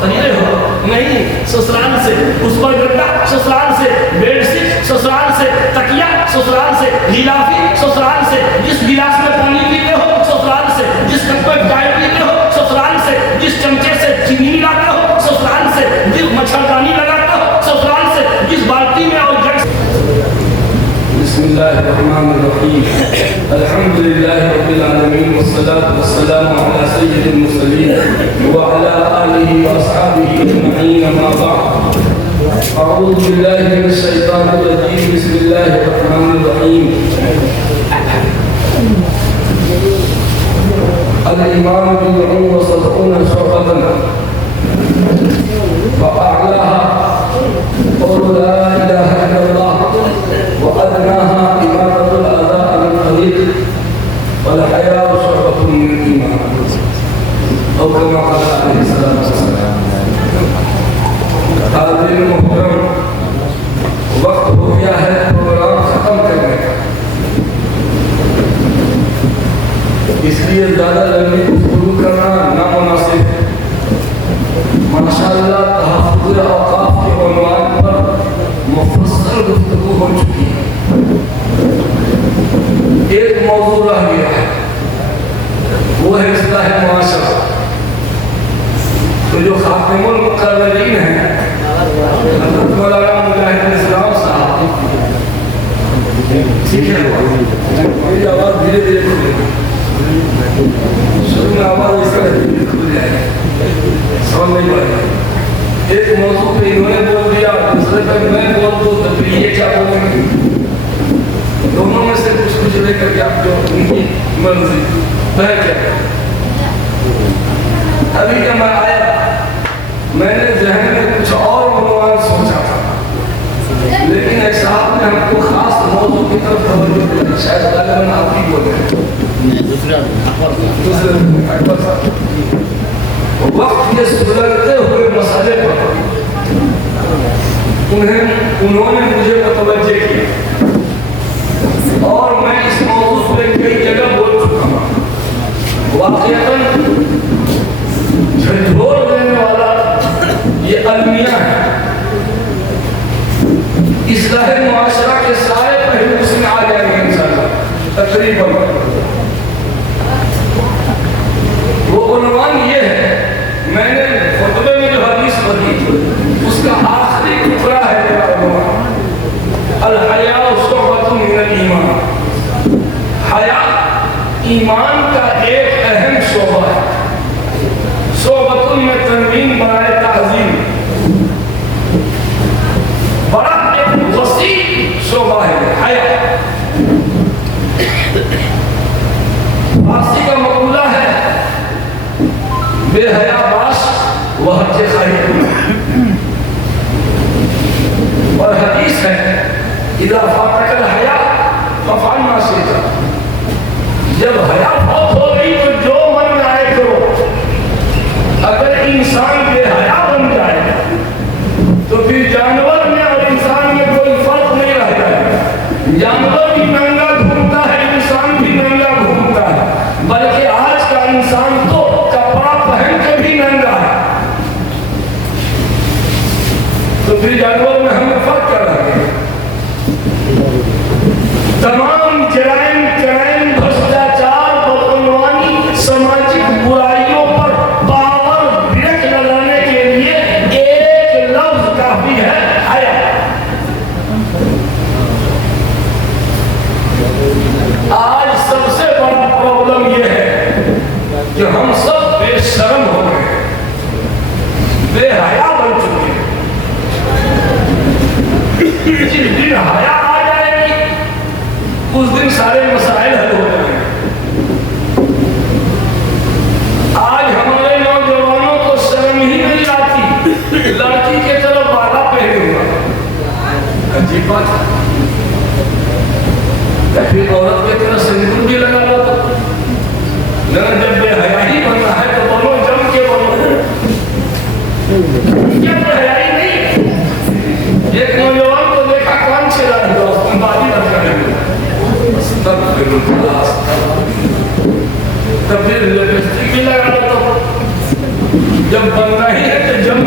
خریدے ہو نہیں، سسرال سے اس پر گڈا، سسرال سے بیڈ شیٹ، سسرال سے تکیا، سسرال سے غلافی، سسرال سے جس گلاس میں پانی پیتے ہو، سسرال سے جس کپ میں چائے پیتے ہو، سسرال سے جس چمچے سے چینی ملاتے ہو، سسرال سے جس مچھردانی لگاتے ہو، سسرال سے جس بالٹی میں اور جگ سے. بسم الله الرحمن الرحيم. الحمد لله رب العالمين والصلاة والسلام على سيد المرسلين وعلى آله وأصحابه أجمعين. أما بعد، أعوذ بالله من الشيطان الرجيم. بسم الله الرحمن الرحيم. الإيمان بضع وسبعون شعبة، فأعلاها قول لا إله إلا الله، وأدناها إماتة الأذى عن الطريق، والحياء شعبة من الإيمان، أو كما قال عليه الصلاة والسلام. حاضرین محترم، وقت ہو گیا ہے پروگرام ختم کرنے کا، اس لیے زیادہ لمبی گفتگو کرنا نامناسب ہے. ماشاءاللہ تحفظ اوقاف کے عنوان پر مفصل گفتگو ہو چکی ہے. ایک موضوع رہ گیا ہے، وہ ہے اصلاح معاشرہ. تو جو خاتم المقررین ہیں حضرت مولانا مجاہد اسلام صاحب، ٹھیک ہے میری آواز دھیرے دھیرے کھلے گی، شروع میں آواز اس طرح دھیرے کھل جائے گی، سمجھ نہیں پائے. ایک موضوع پہ انہوں نے بول دیا، دوسرے پہ میں بول دوں، تو پھر یہ کیا بولیں گے؟ دونوں میں سے کچھ لے کر کے آپ جو ان کی مرضی ہے. کیا ابھی جب میں آیا میں نے ذہن میں کچھ اور عنوان سوچا تھا، لیکن ایک صاحب نے ہم کو خاص موضوع کی طرف توجہ دی. شاید غالباً آپ ہی بولے دوسرے اکبر صاحب. وقت کے سلگتے ہوئے مسئلے پر انہوں نے مجھے متوجہ کیا، اور میں اس موضوع پہ کئی جگہ بول چکا ہوں. واقعتاً جھنجھوڑ دینے والا یہ المیہ ہے. اصلاح معاشرہ کے سارے پہلو اس میں آ جائیں گے انشاءاللہ تقریباً. وہ عنوان یہ ہے، میں نے خطبے میں جو حدیث پڑھی اس کا آخری ٹکڑا ہے میرا عنوان، الحیاء شعبۃ من الایمان. حیا ایمان کا ایک اہم شعبہ ہے. شعبۃ میں تنوین برائے تعظیم، بڑا ایک وسیع شعبہ ہے حیا. فارسی کا مقولہ ہے بے حیا باش وہ حج خیر، اور حدیث ہے اذا فاتک الحیا فافعل ما شئت. جب حیا فوت ہو گئی تو جو من آئے کرو. اگر انسان بے حیا بن جائے تو پھر جانور میں اور انسان میں کوئی فرق نہیں رہ جائے. جانور بھی ننگا گھومتا ہے، انسان بھی ننگا گھومتا ہے، بلکہ آج کا انسان تو کپڑا پہن کے بھی ننگا ہے. تو پھر جانور میں ہمیں فرق کیا رہ گیا؟ تمام جرائم بھرشٹاچار بدعنوانی سماجی برائیوں پر پاور بریک لگانے کے لیے ایک لفظ کافی ہے، حیا. آج سب سے بڑا پرابلم یہ ہے کہ ہم سب بے شرم ہو گئے، بے حیا بن چکے ہیں. جس دن حیا آ جائے گی اس دن سارے مسائل حل ہو جائیں گے. آج ہمارے نوجوانوں کو شرم ہی نہیں آتی لڑکی کے طرف بالا پہنے ہوا. عجیب بات ہے. پھر عورت کی طرح سندور بھی لگا رہا تھا. لیکن جب بے حیا ہی بننا ہے تو بولو جم کے بولو. کیا بے حیائی نہیں؟ ایک نوجوان کو دیکھا کام چلا رہا اس میں بازی رکھ کرنے تب پھر لپسٹک بھی لگا رہا تھا. جب بننا ہی ہے تو جم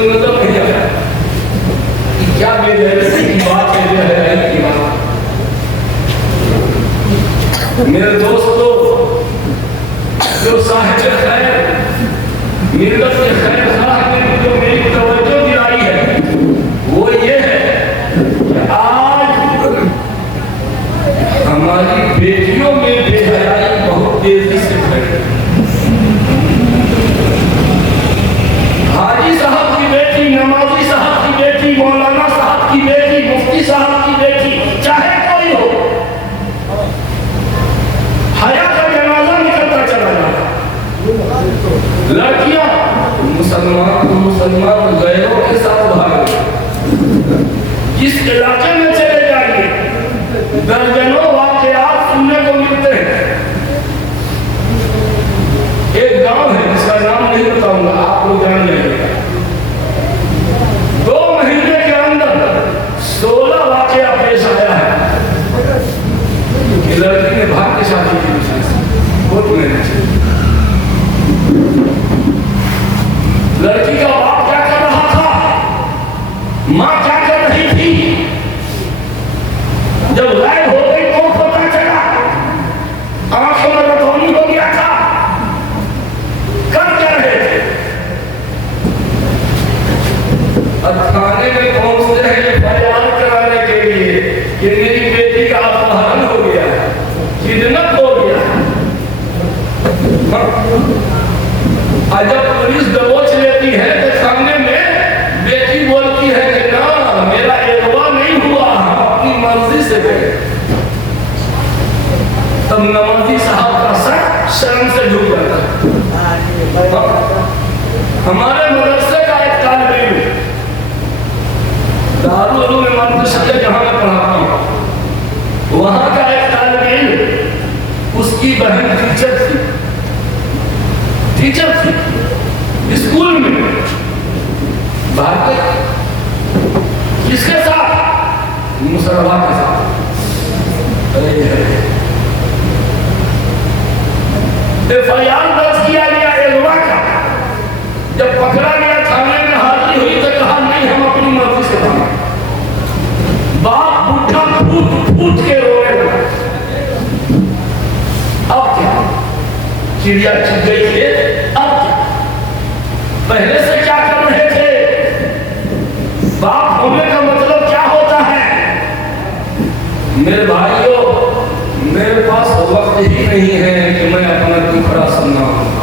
کوئی مطلب نہیں آیا کیا بے غیرتی کی بات ہے جو ہے کی بات. میرے دوستو جو صاحب خیر ملت کے خیر خواہ نے جو میری توجہ دلائی ہے وہ یہ ہے کہ آج ہماری بیٹیوں میں بے حیائی بہت تیزی سے پھیل رہی ہے. حاجی صاحب کی بیٹی, نمازی صاحب کی بیٹی, مولانا صاحب کی بیٹی, مفتی صاحب کی بیٹی, چاہے کوئی ہو, حیا کا جنازہ نکلتا چلا جاتا. لڑکیاں مسلمان غیروں کے ساتھ بھاگ جس علاقے میں چلے جائیں درجنوں واقعات سننے کو ملتے ہیں. ایک گاؤں ہے جس کا نام نہیں بتاؤں گا, آپ لوگ جان لیں گے. 2 مہینے کے اندر 16 واقعہ پیش آیا ہے کہ لڑکی نے بھاگ کے شادی کی بہت محنت سے. لڑکی کا باپ کیا کر رہا تھا, ماں کیا کر رہی تھی, جب غائب ہو گئی تو پتہ چلا, آنکھوں میں رتونی ہو گیا تھا. کر کیا رہے تھے, تھانے میں پہنچتے ہیں یہ فریاد کرانے کے لیے کہ میری بیٹی کا اپہرن ہو گیا, کڈنیپ ہو گیا. جب پولیس دبوچ لیتی ہے تو سامنے میں بیٹی بولتی ہے کہ نا میرا اغوا نہیں ہوا, ہم اپنی مرضی سے گئے. تب نمازی صاحب کا سر شرم سے جھک جاتا ہے. ہمارے مدرسے کا ایک طالب علم دارالعلوم امامت شریعہ جہاں میں پڑھاتا ہوں, وہاں کا ایک طالب علم, اس کی بہن ٹیچر تھی اسکول میں. باہر کس کے ساتھ, مسربہ کے ساتھ. FIR درج کیا گیا اغوا کا. جب پکڑا گیا تھانے میں حاضری ہوئی تو کہا نہیں ہم اپنی مرضی سے بھاگے. باپ بڈھا پھوٹ پھوٹ کے رونے لگا. اب کیا, چڑیا چھپ گئی تھے, اب کیا, پہلے سے کیا کر رہے تھے, باپ ہونے کا مطلب کیا ہوتا ہے. میرے بھائیوں, میرے پاس وقت ہی نہیں ہے کہ میں اپنا دکھڑا سننا ہوں.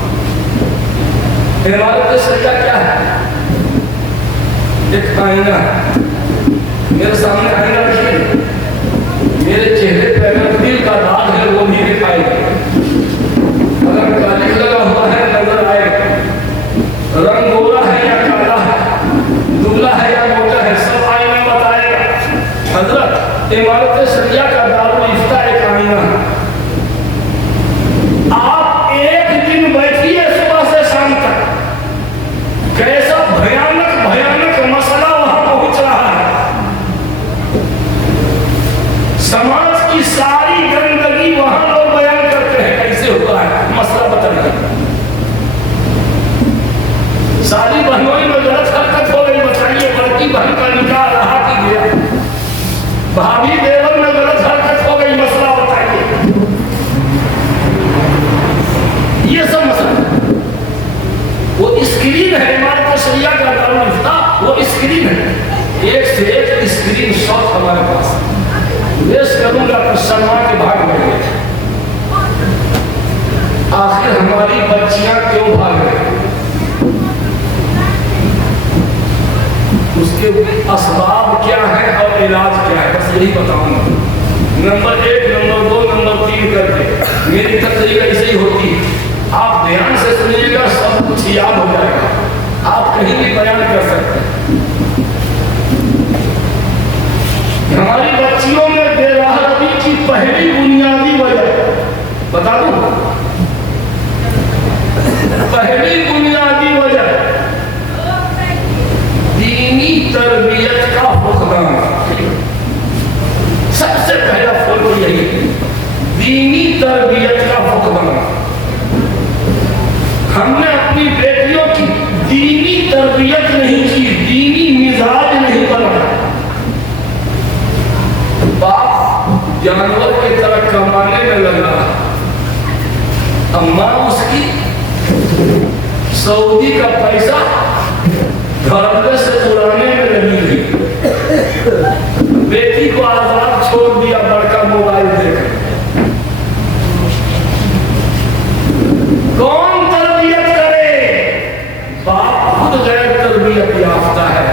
عبادت شریعہ کیا ہے, ایک آئینہ ہے. میرے سامنے آئینہ رکھیے, میرے چہرے پہ اگر دل کا داغ ہے وہ بھی دکھائے گا, اگر کالک لگا ہوا ہے نظر آئے گا, رنگ گورا ہے یا کالا ہے, دبلا ہے یا موٹا ہے, سب آئینہ بتائے گا. حضرت عبادت شریعہ کا دارالافتاء ایک آئینہ ہے. آپ ایک دن بیٹھیے صبح سے شام تک, کیسا بھیانک مسئلہ وہاں پہنچ رہا ہے. سماج کی ساری گندگی وہاں لوگ بیان کرتے ہیں, کیسے ہوا ہے مسئلہ بتائیے. ساری بہنوں میں غلط حرکت ہو گئی, بتائیے بڑکی بہن کا نکاح رہا کہ گیا, بھابھی دیور میں غلط حرکت ہو گئی, مسئلہ بتائیے. یہ سب مسئلہ, وہ اسکرین ہے عمارت شریعہ کا دارالافتاء, وہ اسکرین ہے. ایک سے ایک اسکرین شاٹ ہمارے پاس پیش کروں گا تو شرما کے بھاگ گئے. آخر ہماری بچیاں کیوں بھاگ گئے, اس کے اسباب کیا ہیں اور علاج کیا ہے, بس یہی بتاؤں گا. نمبر 1, نمبر 2, نمبر 3 کر کے میری تقریر ایسے ہی ہوتی ہے. آپ دھیان سے سنیے گا, سب کچھ یاد ہو جائے گا, آپ کہیں بھی بیان کر سکتے ہیں. ہماری بچیوں میں بے راہی کی پہلی بنیادی وجہ بتا دوں, پہلی بنیادی وجہ دینی تربیت کا فقدان. سب سے پہلا فرق یہی, دینی تربیت کا فقدان. ہم نے اپنی بیٹیوں کی دینی تربیت نہیں کی, का पैसा घर से उड़ाने में लगी हुई, बेटी को आजाद छोड़ दिया बड़का मोबाइल देकर। कौन तरबियत करे? बाप खुद गैर तरबियत याफ्ता है,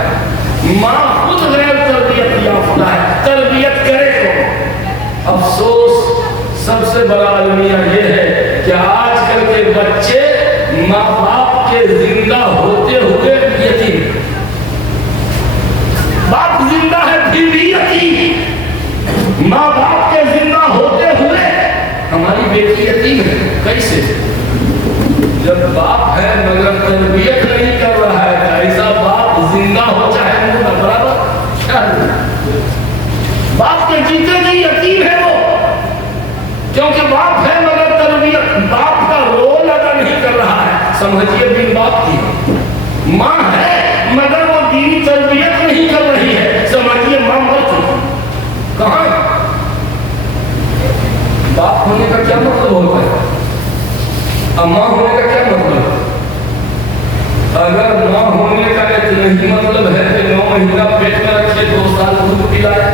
माँ खुद गैर तरबियत याफ्ता है, तरबियत करे कौन? अफसोस सबसे बड़ा अलमिया ये है कि आजकल के बच्चे माँ बाप के जिंदा होते हुए यतीम, बाप जिंदा है फिर भी यतीम, माँ बाप के जिंदा होते हुए हमारी बेटी यतीम है। कैसे? जब बाप है मगर तरबियत नहीं कर रहा है, ऐसा बाप जिंदा हो चाहे मुर्दा बराबर। बाप के जीते नहीं यतीम है वो, क्योंकि बाप है मगर तरबियत, बाप का रोल अदा नहीं कर रहा है। समझिए बिन बाप की माँ है मगर वो दीनी तरबियत नहीं कर रही है, समझिए माँ मर चुकी। कहाँ? बाप होने का क्या मतलब होता है? माँ होने का क्या मतलब? अगर माँ होने का इतना ही मतलब है कि 9 महीना पेट में रखे 2 साल दूध पिलाए,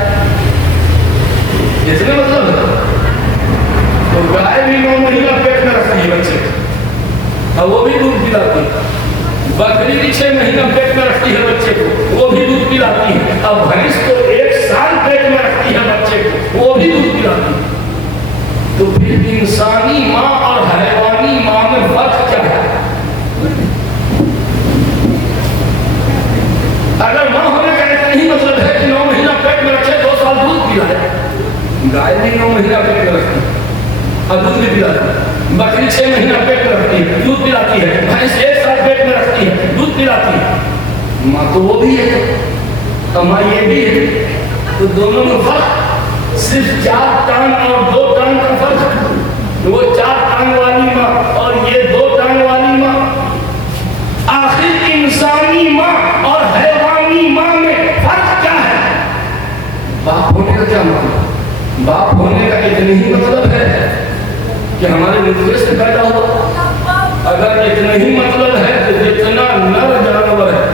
इतने मतलब है। तो गाय भी 9 महीना पेट में रखती है बच्चे, और वो भी दूध पिलाती है। बकरी भी 6 महीना पेट में रखती है बच्चे को, वो भी दूध पिलाती है। अब भैंस तो 1 साल पेट में रखती है बच्चे को, वो भी दूध पिलाती है। तो फिर इंसानी माँ और हैवानी माँ में फर्क क्या है? अगर माँ होने का इतना ही मतलब है कि 9 महीना पेट में रखे 2 साल दूध पिलाए, गाय भी 9 महीना पेट में रखती है और दूध भी पिलाती है। बकरी 6 महीना पेट में रखती है, दूध पिलाती है। भैंस 1 साल पेट में रखती है, दूध पिलाती है। माँ तो वो भी है और माँ ये भी है, तो दोनों में फर्क सिर्फ 4 टांग और 2 टांग का फर्क है। वो 4 टांग वाली माँ और ये 2 टांग वाली माँ। आखिर इंसानी माँ और हैवानी माँ में फर्क क्या है? बाप होने का क्या मतलब? बाप होने का इतनी ही मतलब है कि हमारे नुतफे से पैदा हुआ। अगर इतना ही मतलब है तो जितना नर जानवर है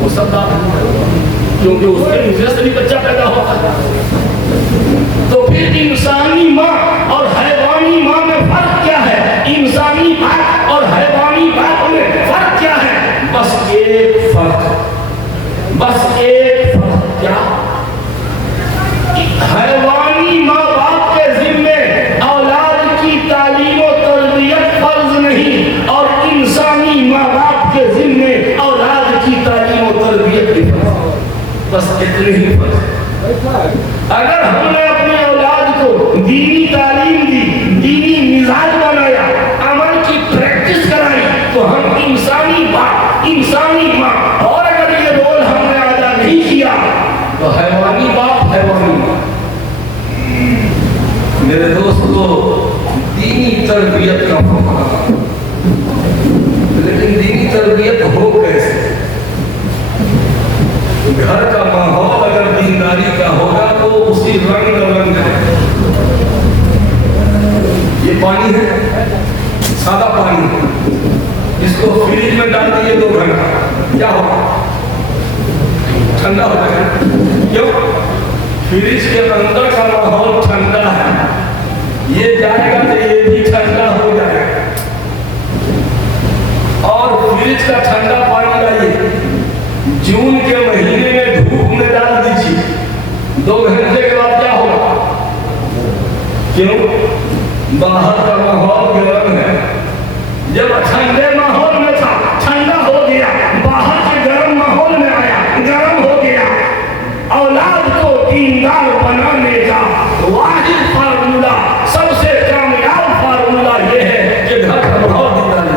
वो सब बाप है, क्योंकि उसके नुतफे से भी बच्चा पैदा होता है। तो फिर इंसानी माँ और हैवानी माँ में फर्क क्या है? इंसानी बाप और हैवानी बाप में फर्क क्या है? बस एक फर्क, बस एक फर्क। क्या? हैवानी माँ बाप के जिम्मे औलाद की तालीम और तरबियत फर्ज नहीं, और इंसानी माँ बाप के जिम्मे औलाद की तालीम और तरबियत भी फर्ज। बस इतने ही फर्ज। अगर हमने अपने औलाद को दीनी तालीम दी, दीनी मिजाज बनाया, अमल की प्रैक्टिस कराई, तो हम इंसानी बाप, इंसानी माँ, और अगर ये रोल हमने अदा नहीं किया तो हैवानी बाप, हैवानी माँ। मेरे दोस्तों, दीनी तरबियत का फर्क, लेकिन दीनी तरबियत हो कैसे? घर का माहौल अगर दीनदारी का होगा तो उसी रंग रंग है। ये पानी है, सादा पानी है, इसको फ्रिज में डाल दिए 2 घंटा, क्या होगा? ठंडा हो जाएगा। क्यों? फ्रिज के अंदर का माहौल ठंडा है, ये जाएगा तो ये भी ठंडा हो जाएगा। और फ्रिज का ठंडा पानी लाइए, जून के महीने में धूप में डाल दीजिए, 2 घंटे के बाद क्या होगा? क्यों? बाहर का माहौल गर्म है, जब ठंडे माहौल में था ठंडा हो गया, बाहर के गर्म माहौल में आया गर्म हो गया। औलाद को दीनदार बनाने का वाहिद फार्मूला, सबसे कामयाब फार्मूला ये है कि घर का माहौल दीनदारी।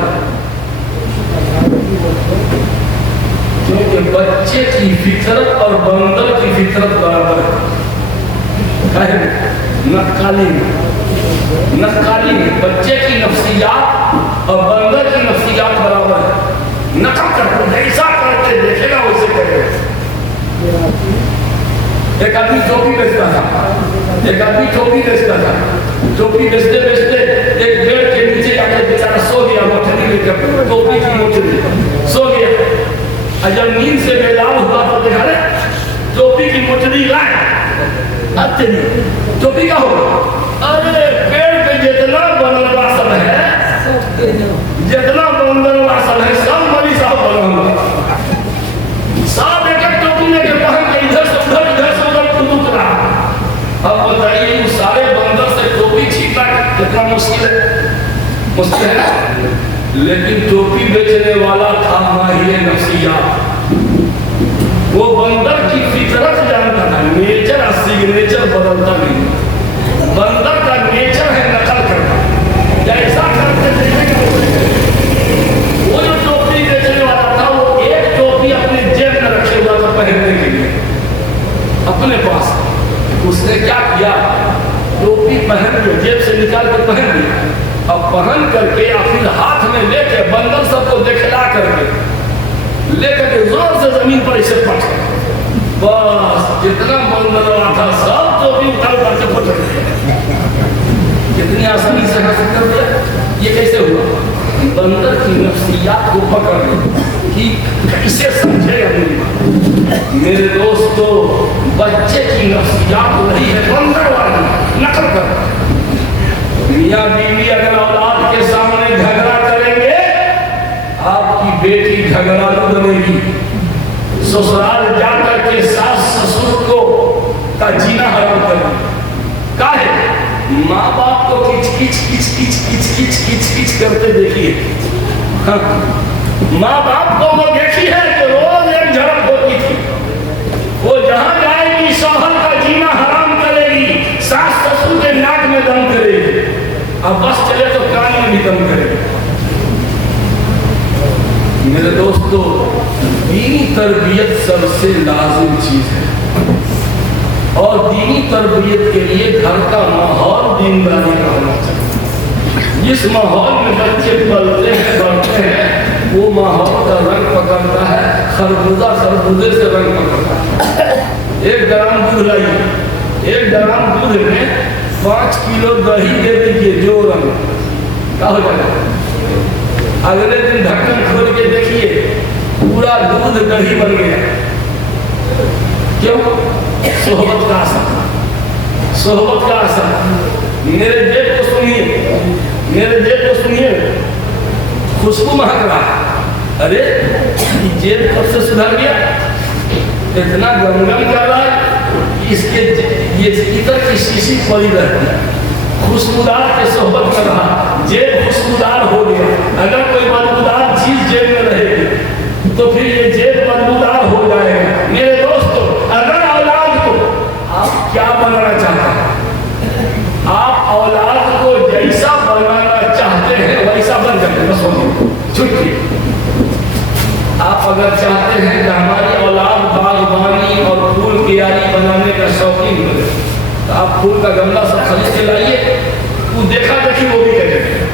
क्योंकि बच्चे की फितरत और बंदर की फितरत बराबर है। नक्काली में बच्चे की नफ्सियात और बंदर की नफ्सियात बराबर है। नकल करते, जैसा करते देखेगा वैसे करेगा। एक आदमी टोपी बेचता था, एक आदमी टोपी बेचता था। टोपी बेचते बेचते एक पेड़ के नीचे जाकर बेचारा सो गया, मोटरी लेकर, टोपी की मोटरी तेरी टोपी का होगा। अरे पेड़ पे जितना बनलवा सब है, जितना बनलवा सब है, सब मरी साहब बनल, सब एक एक टोपी लेके पहन के इधर से उधर कुदुक रहा। अब बताइए उस सारे बंदर से टोपी छीनना कितना मुश्किल है ना? लेकिन टोपी बेचने वाला था माहिर नफ्सियात। वो बंदर की फितरत जानता था, नेचर और सिग्नेचर बदलता नहीं। बंदर का नेचर है नकल करना, जैसा करते देखेगा। वो जो टोपी बेचने वाला था, वो एक टोपी अपने जेब में रखे हुआ था पहनने के लिए अपने पास। उसने क्या किया, टोपी पहन लिया, जेब से निकाल कर पहन लिया। अब पहन करके या फिर हाथ में लेके बंदर सबको दिखला करके लेकर के जोर से जमीन पर इसे पट, बस जितना बंदर था सब टोपी उतार करके फट गया। कितनी आसानी से हासिल कर दिया। ये कैसे हुआ? बंदर की नफ्सियात को पकड़ कि कैसे समझे अपनी। मेरे दोस्तों, बच्चे की नफ्सियात वही है बंदर वाली, नकल कर। मियाँ बीवी अगर औलाद के सामने झगड़ा करेंगे, आपकी बेटी झगड़ालू बनेगी। ससुराल जाकर के सास ससुर को का जीना हराम करेगी। काहे? माँ बाप को किच किच किच किच किच किच किच किच करते देखिए। हाँ, माँ बाप को वो देखी है कि रोज एक झड़प होती थी। वो जहाँ जाएगी शौहर का जीना हराम करेगी, सास ससुर के नाक में दम करेगी, अब बस चले तो कान में भी दम करेगी। मेरे दोस्तों, दीनी तरबियत सबसे लाजिम चीज है, और दीनी तरबियत के लिए घर का माहौल दीनदारी का होना चाहिए। जिस माहौल में बच्चे पलते हैं बढ़ते हैं, वो माहौल का रंग पकड़ता है, खरबूजा खरबूजे से रंग पकड़ता है। एक ग्राम दूध लाइए, एक ग्राम दूध में 5 किलो दही दे दीजिए, जो रंग क्या हो जाएगा? अगले दिन ढक्कन खोल के देखिए, पूरा दूध दही बन गया। क्यों? सोहबत का असर, सोहबत का असर। मेरे जेब को सुनिए, मेरे जेब को सुनिए, खुशबू महक रहा है। अरे जेब कब से सुधर गया? इतना गमगम कर रहा है, इसके ये इतर की शीशी पड़ी रहती है। खुशबूदार के सोहबत कर रहा, जेब खुशबूदार हो गया। अगर कोई बदबूदार चीज जेब में रहेगी तो फिर ये जेब बदबूदार हो जाएगा। मेरे दोस्तों, अगर औलाद को आप क्या बनाना चाहते हैं, आप औलाद को जैसा बनाना चाहते हैं वैसा बन जाए, बस हो छुट्टी। आप अगर चाहते हैं कि हमारी औलाद बागबानी और फूल क्यारी बनाने का शौकीन बने, तो आप फूल का गमला सब खरीद के लाइए, वो देखा देखी वो भी करेंगे।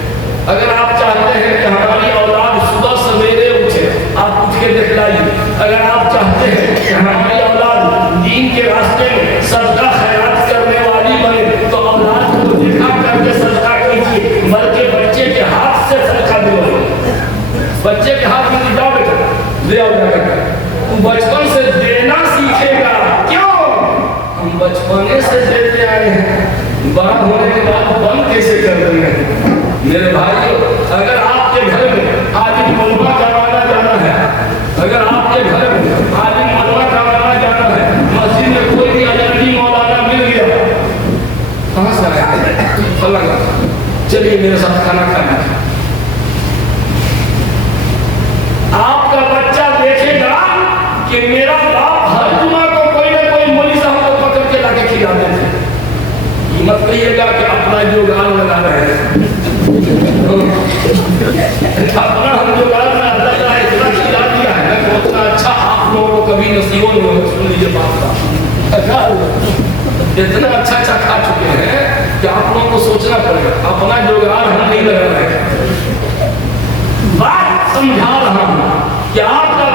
अगर आप चाहते हैं कि हमारी औलाद सुबह सवेरे उठे, आप उठ के दिखलाइए। अगर आप चाहते हैं कि हमारी औलाद दीन के रास्ते में सदका खैरात करने वाली बने, तो औलाद को देखा करके सदका कीजिए, बल्कि बच्चे के हाथ से सदका दिलवाइए। बच्चे के हाथ में जाओ बेटा, ले आओ जाकर, तू बचपन से देना सीखेगा। क्यों? हम बचपने से देते आए हैं, बड़ा होने के बाद बंद कैसे कर देंगे? मेरे भाइयों, अगर आपके घर में आज मलबा करवाना जाना है, अगर आपके घर में आज मलबा करवाना जाना है, मस्जिद में कोई भी अजनबी मौलाना मिल गया, कहाँ से आया? फलाना, चलिए मेरे साथ खाना खाना। आपका बच्चा देखेगा कि मेरा बाप हर जुमा को कोई ना कोई मौलवी साहब को पकड़ के लाके खिलाते थे। मत कहिएगा कि अपना जुगाड़ लगा रहे हैं, अपना हम जुगाड़ में अल्लाह इतना खिला दिया है तो उतना अच्छा आप लोगों को कभी नसीब नहीं होगा। सुन लीजिए बात का, इतना अच्छा अच्छा खा चुके हैं कि आप लोगों को सोचना पड़ेगा, अपना जुगाड़ हम नहीं लगा रहे हैं। बात समझा रहा हूँ कि आपका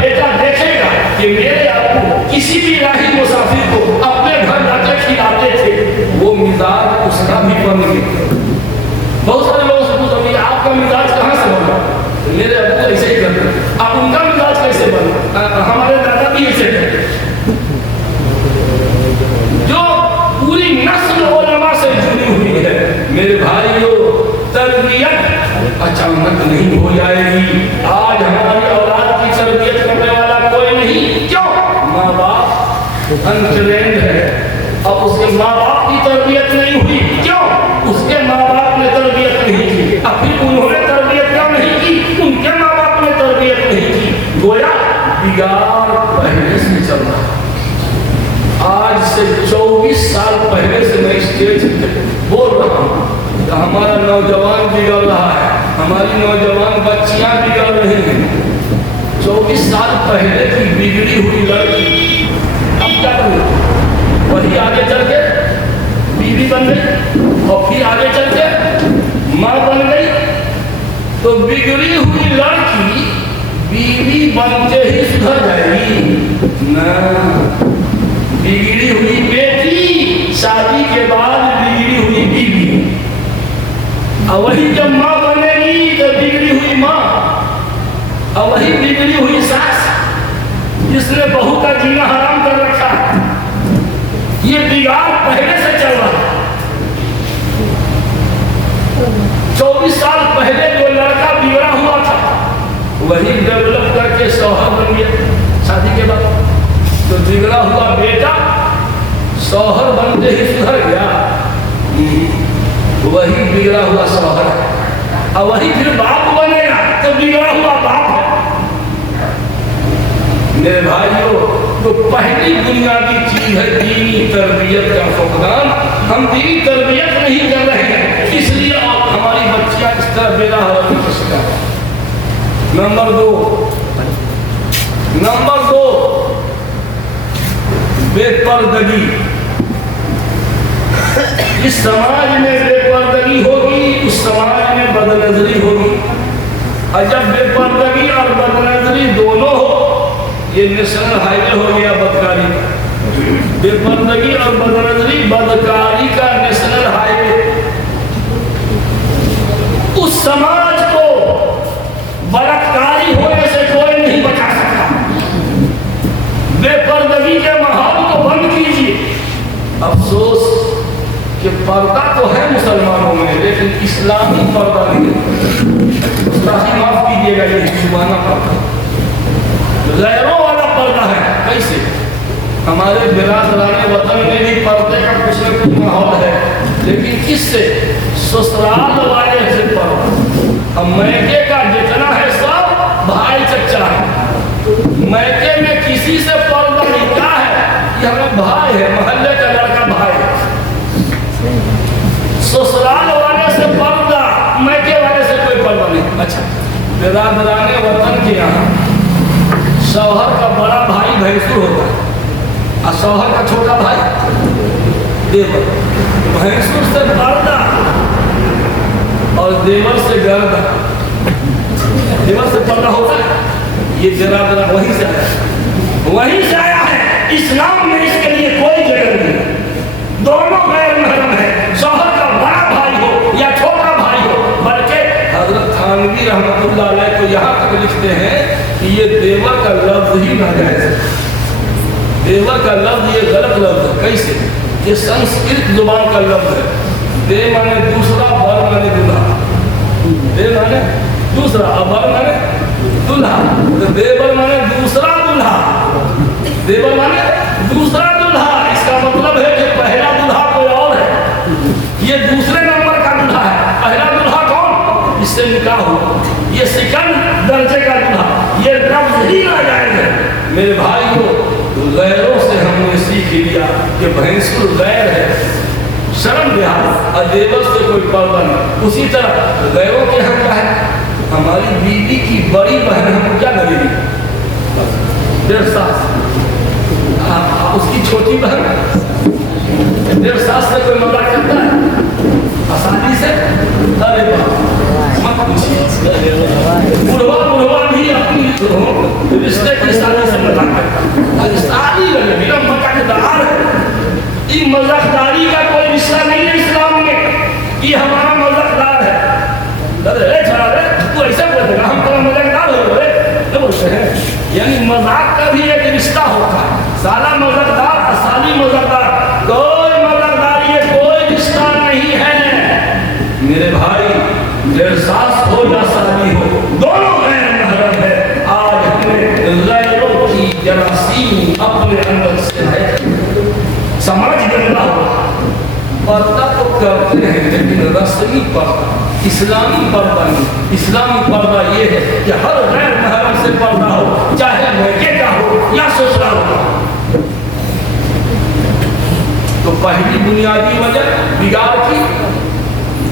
बेटा देखेगा कि मेरे आपको किसी भी राही मुसाफिर को अपने घर जाकर खिलाते थे, वो मिजाज उसका भी बन गया। बहुत सारे लोग से पूछते आपका मिजाज कहाँ से बना? मेरे अबू ऐसे ही करते, अब उनका मिजाज कैसे बना? हमारे दादा भी ऐसे करते। जो अचानक नहीं हो जाएगी। आज हमारी औलाद की तरबियत करने वाला कोई नहीं। क्यों? माँ बाप अनट्रेंड है। अब उसके माँ बाप की तरबियत नहीं हुई। क्यों? उसके माँ बाप ने तरबियत नहीं की। अब फिर उन्होंने तरबियत क्यों नहीं की? उनके माँ बाप ने तरबियत नहीं की। गोया बिगाड़ पहले से चल रहा है। आज से 24 साल पहले से मैं स्टेज पे बोल रहा हूँ तो हमारा नौजवान बिगड़ रहा है, हमारी नौजवान बच्चियां बिगड़ रही हैं। 24 साल पहले की बिगड़ी हुई लड़की अब क्या करें? वही आगे चल के बीवी बन गई और फिर आगे चल के माँ बन गई। तो बिगड़ी हुई लड़की बीवी बनते ही सुधर जाएगी ना। बिगड़ी हुई बेटी शादी के बाद बिगड़ी हुई बीवी, और वही जब माँ बनेगी तो बिगड़ी हुई माँ, और वही बिगड़ी हुई सास जिसने बहू का जीना हराम कर रखा है। ये बिगाड़ पहले से चल रहा है। 24 साल पहले जो लड़का बिगड़ा हुआ था वही डेवलप करके शौहर बन गया शादी के बाद। तो बिगड़ा हुआ बेटा शौहर बनते ही सुधर गया, वही बिगड़ा हुआ शौहर है। और वही फिर बाप बनेगा तो बिगड़ा हुआ बाप है। मेरे भाइयों, तो पहली बुनियादी चीज है दीनी तरबियत का फुकदान। हम दीनी तरबियत नहीं कर रहे हैं, इसलिए हमारी बच्चियां इस तरह बेराहवारी का शिकार है। नंबर दो बेपर्दगी। इस समाज में बेपर्दगी होगी, उस समाज में बदनजरी होगी। और जब बेपर्दगी और बदनजरी दोनों हो, ये नेशनल हाईवे हो गया बदकारी का। बेपर्दगी और बदनजरी बदकारी का नेशनल हाईवे। उस समाज को बलात्कारी होने से कोई नहीं बचा सकता। बेपर्दगी के माहौल को बंद कीजिए। अफसोस कि पर्दा तो है मुसलमानों में, लेकिन इस्लामी पर्दा नहीं है। माफ कीजिएगा, ये हिंदुआना पर्दा, गैरों वाला पर्दा है। कैसे? हमारे बिरादराने वतन में भी पर्दे का कुछ न कुछ माहौल है, लेकिन किससे? ससुराल वाले से पर्दा। अब मैके का जितना है सब भाई चच्चा है। मैके में किसी से पर्दा निकाह है कि हमें भाई है, मोहल्ले का लड़का भाई है। ससुराल वाले से पर्दा, मैके वाले से कोई पर्दा नहीं। अच्छा, बिरादराने वतन के यहाँ शौहर का बड़ा भाई भैंसुर होता है और शौहर का छोटा भाई देवर। भैंसुर से पर्दा और देवर से गर्दा। देवर से पर्दा होता है, ये बिरादरा वहीं से आया है। इस्लाम में इसके लिए कोई जगह नहीं। दोनों गैर महरम है, शौहर का बड़ा भाई हो या छोटा भाई हो। बल्कि हजरत थानवी रहमतुल्लाह अलैह को यहाँ तक लिखते हैं कि ये देवर का लफ्ज ही नाजायज है। देवर का लफ्ज ये गलत लफ्ज है। कैसे? ये संस्कृत जुबान का लफ्ज है। दे माने दूसरा, बर माने दूल्हा। दे माने दूसरा, बर माने दूल्हा। तो देवर माने दूसरा दूल्हा, देवर माने दूसरा दूल्हा। इसका मतलब है कि पहला दूल्हा कोई और है, ये दूसरे नंबर का दूल्हा है। पहला दूल्हा कौन? इससे निकाह हुआ, ये सेकंड दर्जे का दूल्हा। ये लफ्ज ही नाजायज है। मेरे भाइयों, गैरों से हमने सीख लिया कि भैंसुर गैर है, शर्म लिहाज, और देवर से कोई पर्दा नहीं। उसी तरह गैरों के यहाँ क्या है? हमारी बीवी की बड़ी बहन हमको क्या करेगी? 1.5 साल। उसकी छोटी बहन 1.5 साल से कोई मजाक करता है आसानी से? अरे मत पूछिए। बुढ़वा भी अपनी रिश्ते की शादी से मजाक करता है। शादी लगे मजाकदार है। ये मजाकदारी का कोई रिश्ता नहीं है इस्लाम में। ये हमारा मजाकदार है। अरे छोड़ा रे, तू ऐसा बोलेगा हम तो मजाकदार हो गए तो बोलते हैं। यानी मजाक का भी एक रिश्ता होता है। साला मजाकदार, साली मजाकदार, कोई मजाकदारी कोई रिश्ता नहीं है। मेरे भाई, 1.5 साल हो या अपने अंदर से है, समाज गंदा हुआ। पर्दा तो करते हैं लेकिन रस्मी पर्दा, इस्लामी पर्दा नहीं। इस्लामी पर्दा ये है कि हर गैर महरम से पर्दा हो, चाहे लड़के का हो या ससुराल का। तो पहली बुनियादी वजह बिगाड़ की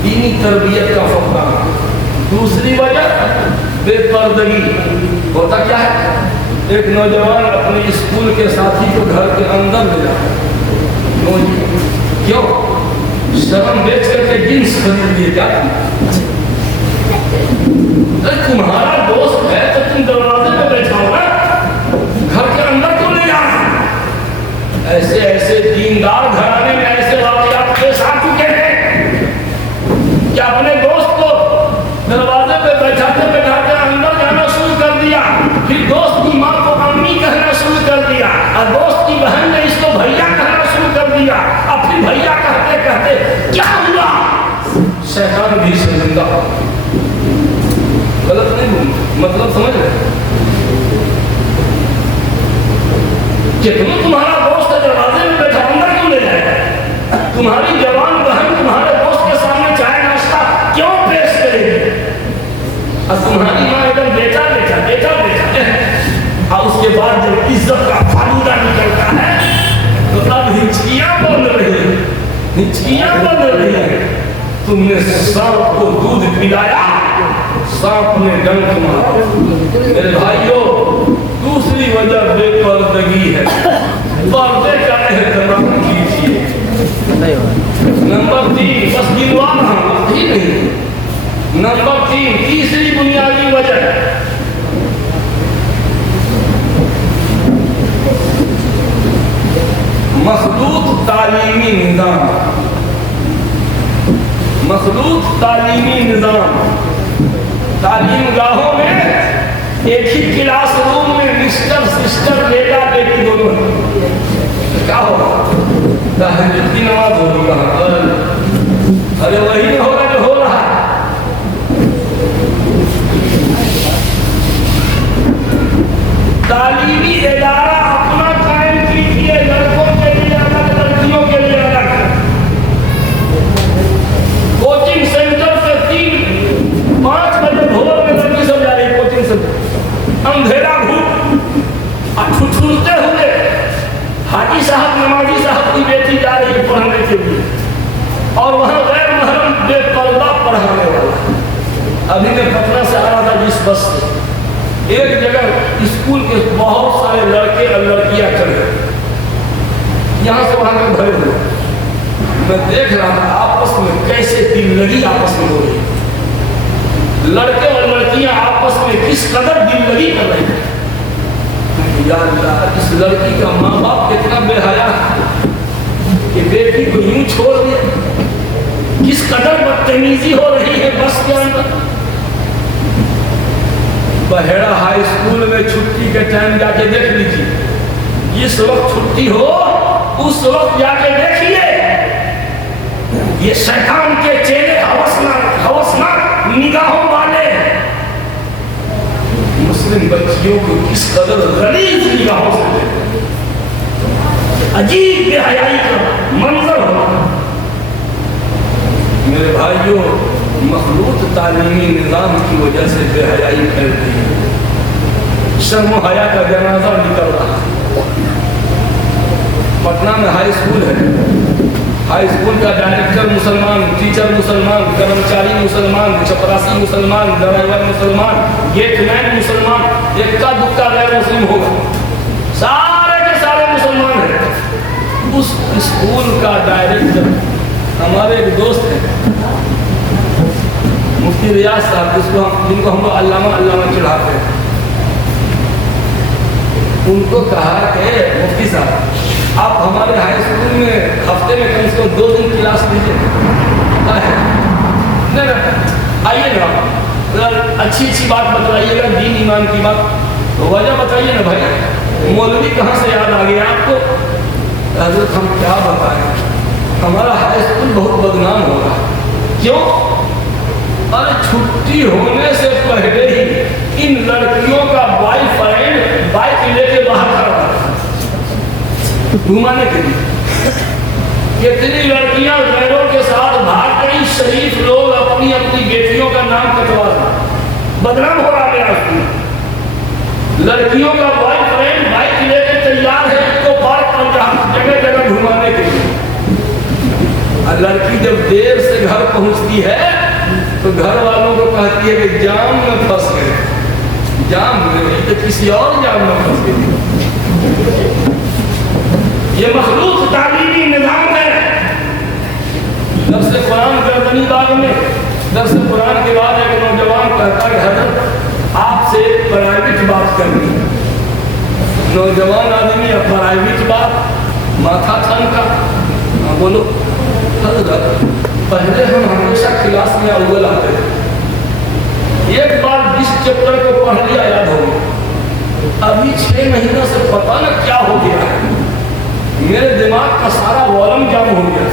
दीनी तरबियत का फकदान। दूसरी वजह बेपर्दगी। होता क्या है, एक नौजवान अपने स्कूल के साथी को घर के अंदर ले जाता है। क्यों? शर्म बेच करके जींस खरीद लिए जाते। तुम्हारा दोस्त है तो तुम दरवाजे पे बैठा हो ना, घर के अंदर क्यों ले जाते? ऐसे ऐसे दीनदार घराने में ऐसे वाकयात पेश आ चुके हैं कि अपने दोस्त को दरवाजे पे बैठाते बैठाते अंदर जाना शुरू कर दिया, फिर दोस्त की माँ को अम्मी कहना शुरू कर दिया, और दोस्त की बहन ने इसको भैया कहना शुरू कर दिया, अब फिर भैया कहते कहते क्या हुआ? शैतान भी शर्मिंदा। गलत नहीं बोल, मतलब समझ रहे? कि तुम्हारा दोस्त दरवाजे में बैठा अंदर क्यों ले जाएगा? तुम्हारी जवान बहन तुम्हारे दोस्त के सामने चाय नाश्ता क्यों पेश करेगी? और तुम्हारी माँ एकदम बेटा बेटा बेटा बेटा, और उसके बाद जब इज्जत का फालूदा निकलता है तो अब हिचकियां बन रही है, हिचकियां बन रही है। तुमने सांप को दूध पिलाया, सांप ने डंक मारा। मेरे भाइयों, दूसरी वजह बेपर्दगी है। पर्दे का एहतराम कीजिए। नंबर 3, बस गिनवा रहा हूं ही नहीं। नंबर 3, तीसरी बुनियादी वजह मखलूत तालीमी निज़ाम। मखलूत तालीमी निज़ाम। तालीम गाहों में एक ही क्लास रूम में मिस्टर सिस्टर बेटा बेटी दोनों क्या होगा? तहज्जुद की नमाज होगी। अरे वही होगा जो हो रहा है। तालीमी इदारा अपना कायम कीजिए, लड़कों के लिए अलग, लड़कियों के लिए अलग। कोचिंग सेंटर से 3-5 बजे भोर में लड़की सब जा रही कोचिंग सेंटर, अंधेरा घूम और ठुठुरते हुए हाजी साहब नमाजी साहब की बेटी जा रही है पढ़ने के लिए, और वहाँ गैर महरम बेपर्दा पढ़ाने वाला। अभी मैं पटना से आ रहा था जिस बस से, एक जगह स्कूल के बहुत सारे लड़के और लड़कियां खड़े, यहाँ से वहाँ तक भरे हुए। मैं देख रहा था आपस में कैसे दिल लगी आपस में हो रही, लड़के और लड़कियां आपस में किस कदर दिल लगी कर रहे हैं। यार, इस लड़की का माँ बाप कितना बेहया कि बेटी को यूं छोड़ दिया। किस कदर बदतमीजी हो रही है बस के अंदर। बहेड़ा हाई स्कूल में छुट्टी के टाइम जाके देख लीजिए, इस वक्त छुट्टी हो उस वक्त जाके देखिए, ये शैतान के चेले हवसनाक निगाहों वाले मुस्लिम बच्चियों को किस कदर गलीज निगाहों से देखते, अजीब बेहयाई का मंजर हो। मेरे भाइयों, मखलूत तालीमी निज़ाम की वजह से बेहयाई फैलती है, शर्म हया का जनाजा निकल रहा है। पटना में हाई स्कूल है, हाई स्कूल का डायरेक्टर मुसलमान, टीचर मुसलमान, कर्मचारी मुसलमान, चपरासी मुसलमान, ड्राइवर मुसलमान, गेटमैन मुसलमान, इक्का दुक्का गैर मुस्लिम होगा, सारे के सारे मुसलमान हैं। उस स्कूल का डायरेक्टर हमारे एक दोस्त है मुफ्ती रियाज साहब, जिनको हम लोग अल्लामा चढ़ाते हैं। उनको कहा कि मुफ्ती साहब आप हमारे हाई स्कूल में हफ्ते में कम से कम 2 दिन क्लास लीजिए। नहीं आइए ना, अच्छी बात बतलाइएगा, दीन ईमान की बात। तो वजह बताइए ना भाई, मौलवी कहाँ से याद आ गया आपको? हजरत हम क्या बताएं, हमारा हाई स्कूल बहुत बदनाम हो रहा है। क्यों? अरे छुट्टी होने से पहले ही इन लड़कियों का बॉयफ्रेंड बाइक लेके बाहर खड़ा है। گھمانے کے لیے کتنی لڑکیاں غیروں کے ساتھ بھاگ گئی، شریف لوگ اپنی اپنی بیٹیوں کا نام کٹوا رہا، بدنام ہو رہا میرا اسکول۔ لڑکیوں کا بوائے فرینڈ بائک لے کے تیار ہے اس کو پارک پر جگہ جگہ گھمانے کے لیے۔ اور لڑکی جب دیر سے گھر پہنچتی ہے تو گھر والوں کو کہتی ہے کہ جام میں پھنس گئے، جام میں نہیں تو کسی اور جام میں پھنس گئے۔ یہ مخلوق تعلیمی نظام ہے۔ درس قرآن گردنی باغ میں درس قرآن کے بعد ایک نوجوان کہتا کہ حضرت آپ سے پرائیویٹ بات کرنی ہے۔ نوجوان آدمی اب پرائیویٹ بات، ماتھا تھن کا، بولو حضرت پہلے ہم ہمیشہ کلاس میں اول آتے تھے، ایک بار 20 چیپٹر کو پڑھ لیا یاد ہو گیا، ابھی 6 مہینوں سے پتہ نہ کیا ہو گیا ہے، میرے دماغ کا سارا والم جام ہو گیا،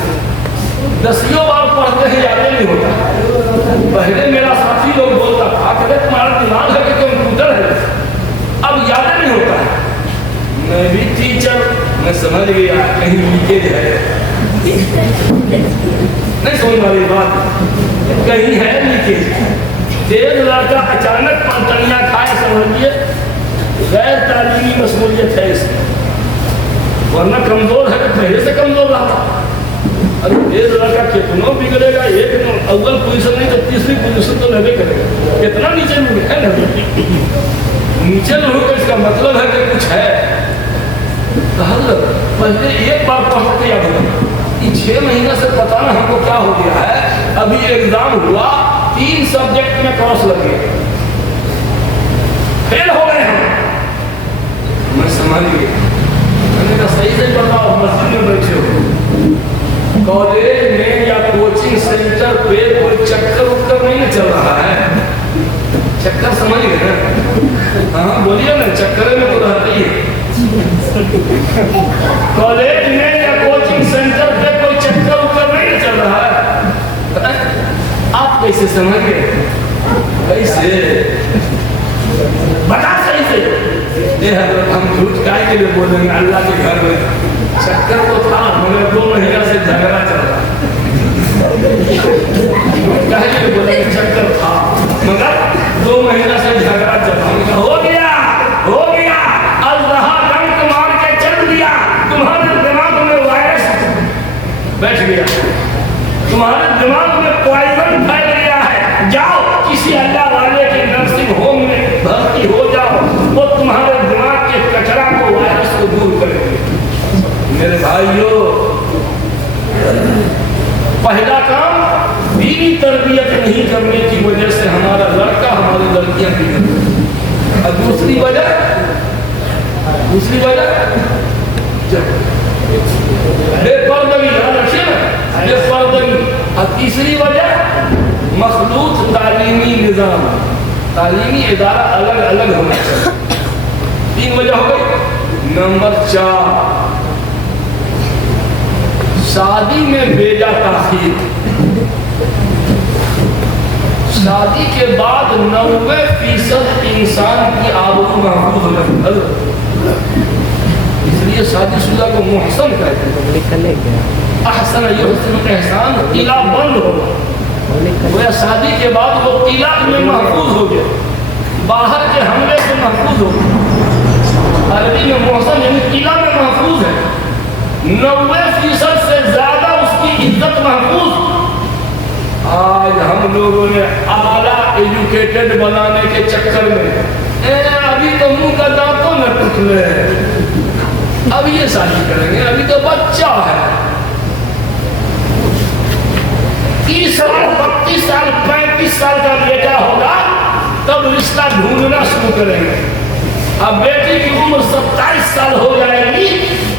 10 بار پڑھتے ہیں یاد نہیں ہوتا۔ پہلے میرا ساتھی لوگ بولتا تھا کہ تمہارا دماغ ہے کہ کمپیوٹر ہے، اب یاد نہیں ہوتا ہے۔ میں بھی ٹیچر، میں سمجھ گیا کہیں لیکیج ہے، نہیں سمجھ والی بات، کہیں ہے لیکیج۔ تیز لڑکا اچانک پانچڑیاں کھائے، سمجھیے غیر تعلیمی مشغولیت ہے اس میں، ورنہ کمزور ہے کہ پہلے سے کمزور رہا۔ ارے تیز لڑکا کتنا بگڑے گا، ایک اول پوزیشن نہیں تو تیسری پوزیشن تو لگے کرے گا، کتنا نیچے لوگ ہے نا، نیچے لوگ اس کا مطلب ہے کہ کچھ ہے۔ حضرت پہلے ایک بار پڑھ کے یاد ہوگا، یہ 6 مہینہ سے پتہ نہ ہم کو کیا ہو گیا ہے، ابھی ایگزام ہوا 3 سبجیکٹ میں کراس لگے، فیل ہو گئے ہم۔ میں سمجھ گیا، میں نے کہا صحیح سے پڑھا، مسجد میں بیٹھے ہو، کالج میں یا کوچنگ سینٹر پہ کوئی چکر اکر نہیں چل رہا ہے، چکر سمجھ گئے نا، ہاں بولیے نا، چکر میں تو رہتی ہے۔ کالج میں یا کوچنگ سینٹر پہ کوئی چکر اکر نہیں چل رہا ہے، آپ کیسے سمجھ گئے؟ کیسے بتا صحیح سے، حضرت ہم جھوٹ کائے کے لیے بولیں گے، اللہ کے گھر میں چکر تو تھا مگر 2 مہینہ سے جھگڑا چل رہا، کہے کے لیے بولیں گے چکر تھا مگر 2 مہینہ سے جھگڑا چل رہا، ہو گیا ہو گیا، اللہ ڈنک مار کے چل دیا، تمہارے دماغ میں وائرس بیٹھ گیا، تمہارے دماغ میں پوائزن پھیل گیا ہے، جاؤ کسی اللہ والے کے نرسنگ ہوم میں بھرتی ہو جاؤ، وہ تمہارے دماغ کے کچرا کو وائرس کو دور کریں گے۔ میرے بھائیو، پہلا کام دینی تربیت نہیں کرنے کی وجہ سے ہمارا لڑکا ہماری لڑکیاں بگڑ، اور دوسری وجہ بے پردگی، یاد رکھیے نا، بے پردگی، اور تیسری وجہ مخلوط تعلیمی نظام، تعلیمی ادارہ الگ الگ ہونا چاہیے۔ 3 وجہ ہو گئی۔ نمبر 4، شادی میں بیجا تاخیر، شادی کے بعد 90% انسان کی آبرو محفوظ ہے، اس لیے شادی شدہ کو محسن کہتے ہیں، احسن یحسن احسان، قلعہ بند ہوگا، وہ شادی کے بعد وہ قلعہ میں محفوظ ہو گیا، باہر کے حملے سے محفوظ ہو گیا، عربی میں محسن یعنی قلعہ میں محفوظ ہے، 90% سے زیادہ اس کی عزت محفوظ۔ آج ہم لوگوں نے اعلیٰ ایجوکیٹڈ بنانے کے چکر میں ابھی تو منہ کا دانتوں نہ ٹوٹلے ہیں، اب یہ شادی کریں گے، ابھی تو بچہ ہے، 30 سال 32 سال 35 سال کا بیٹا ہوگا تب رشتہ ڈھونڈنا شروع کریں گے، اب بیٹی کی عمر 27 سال ہو جائے گی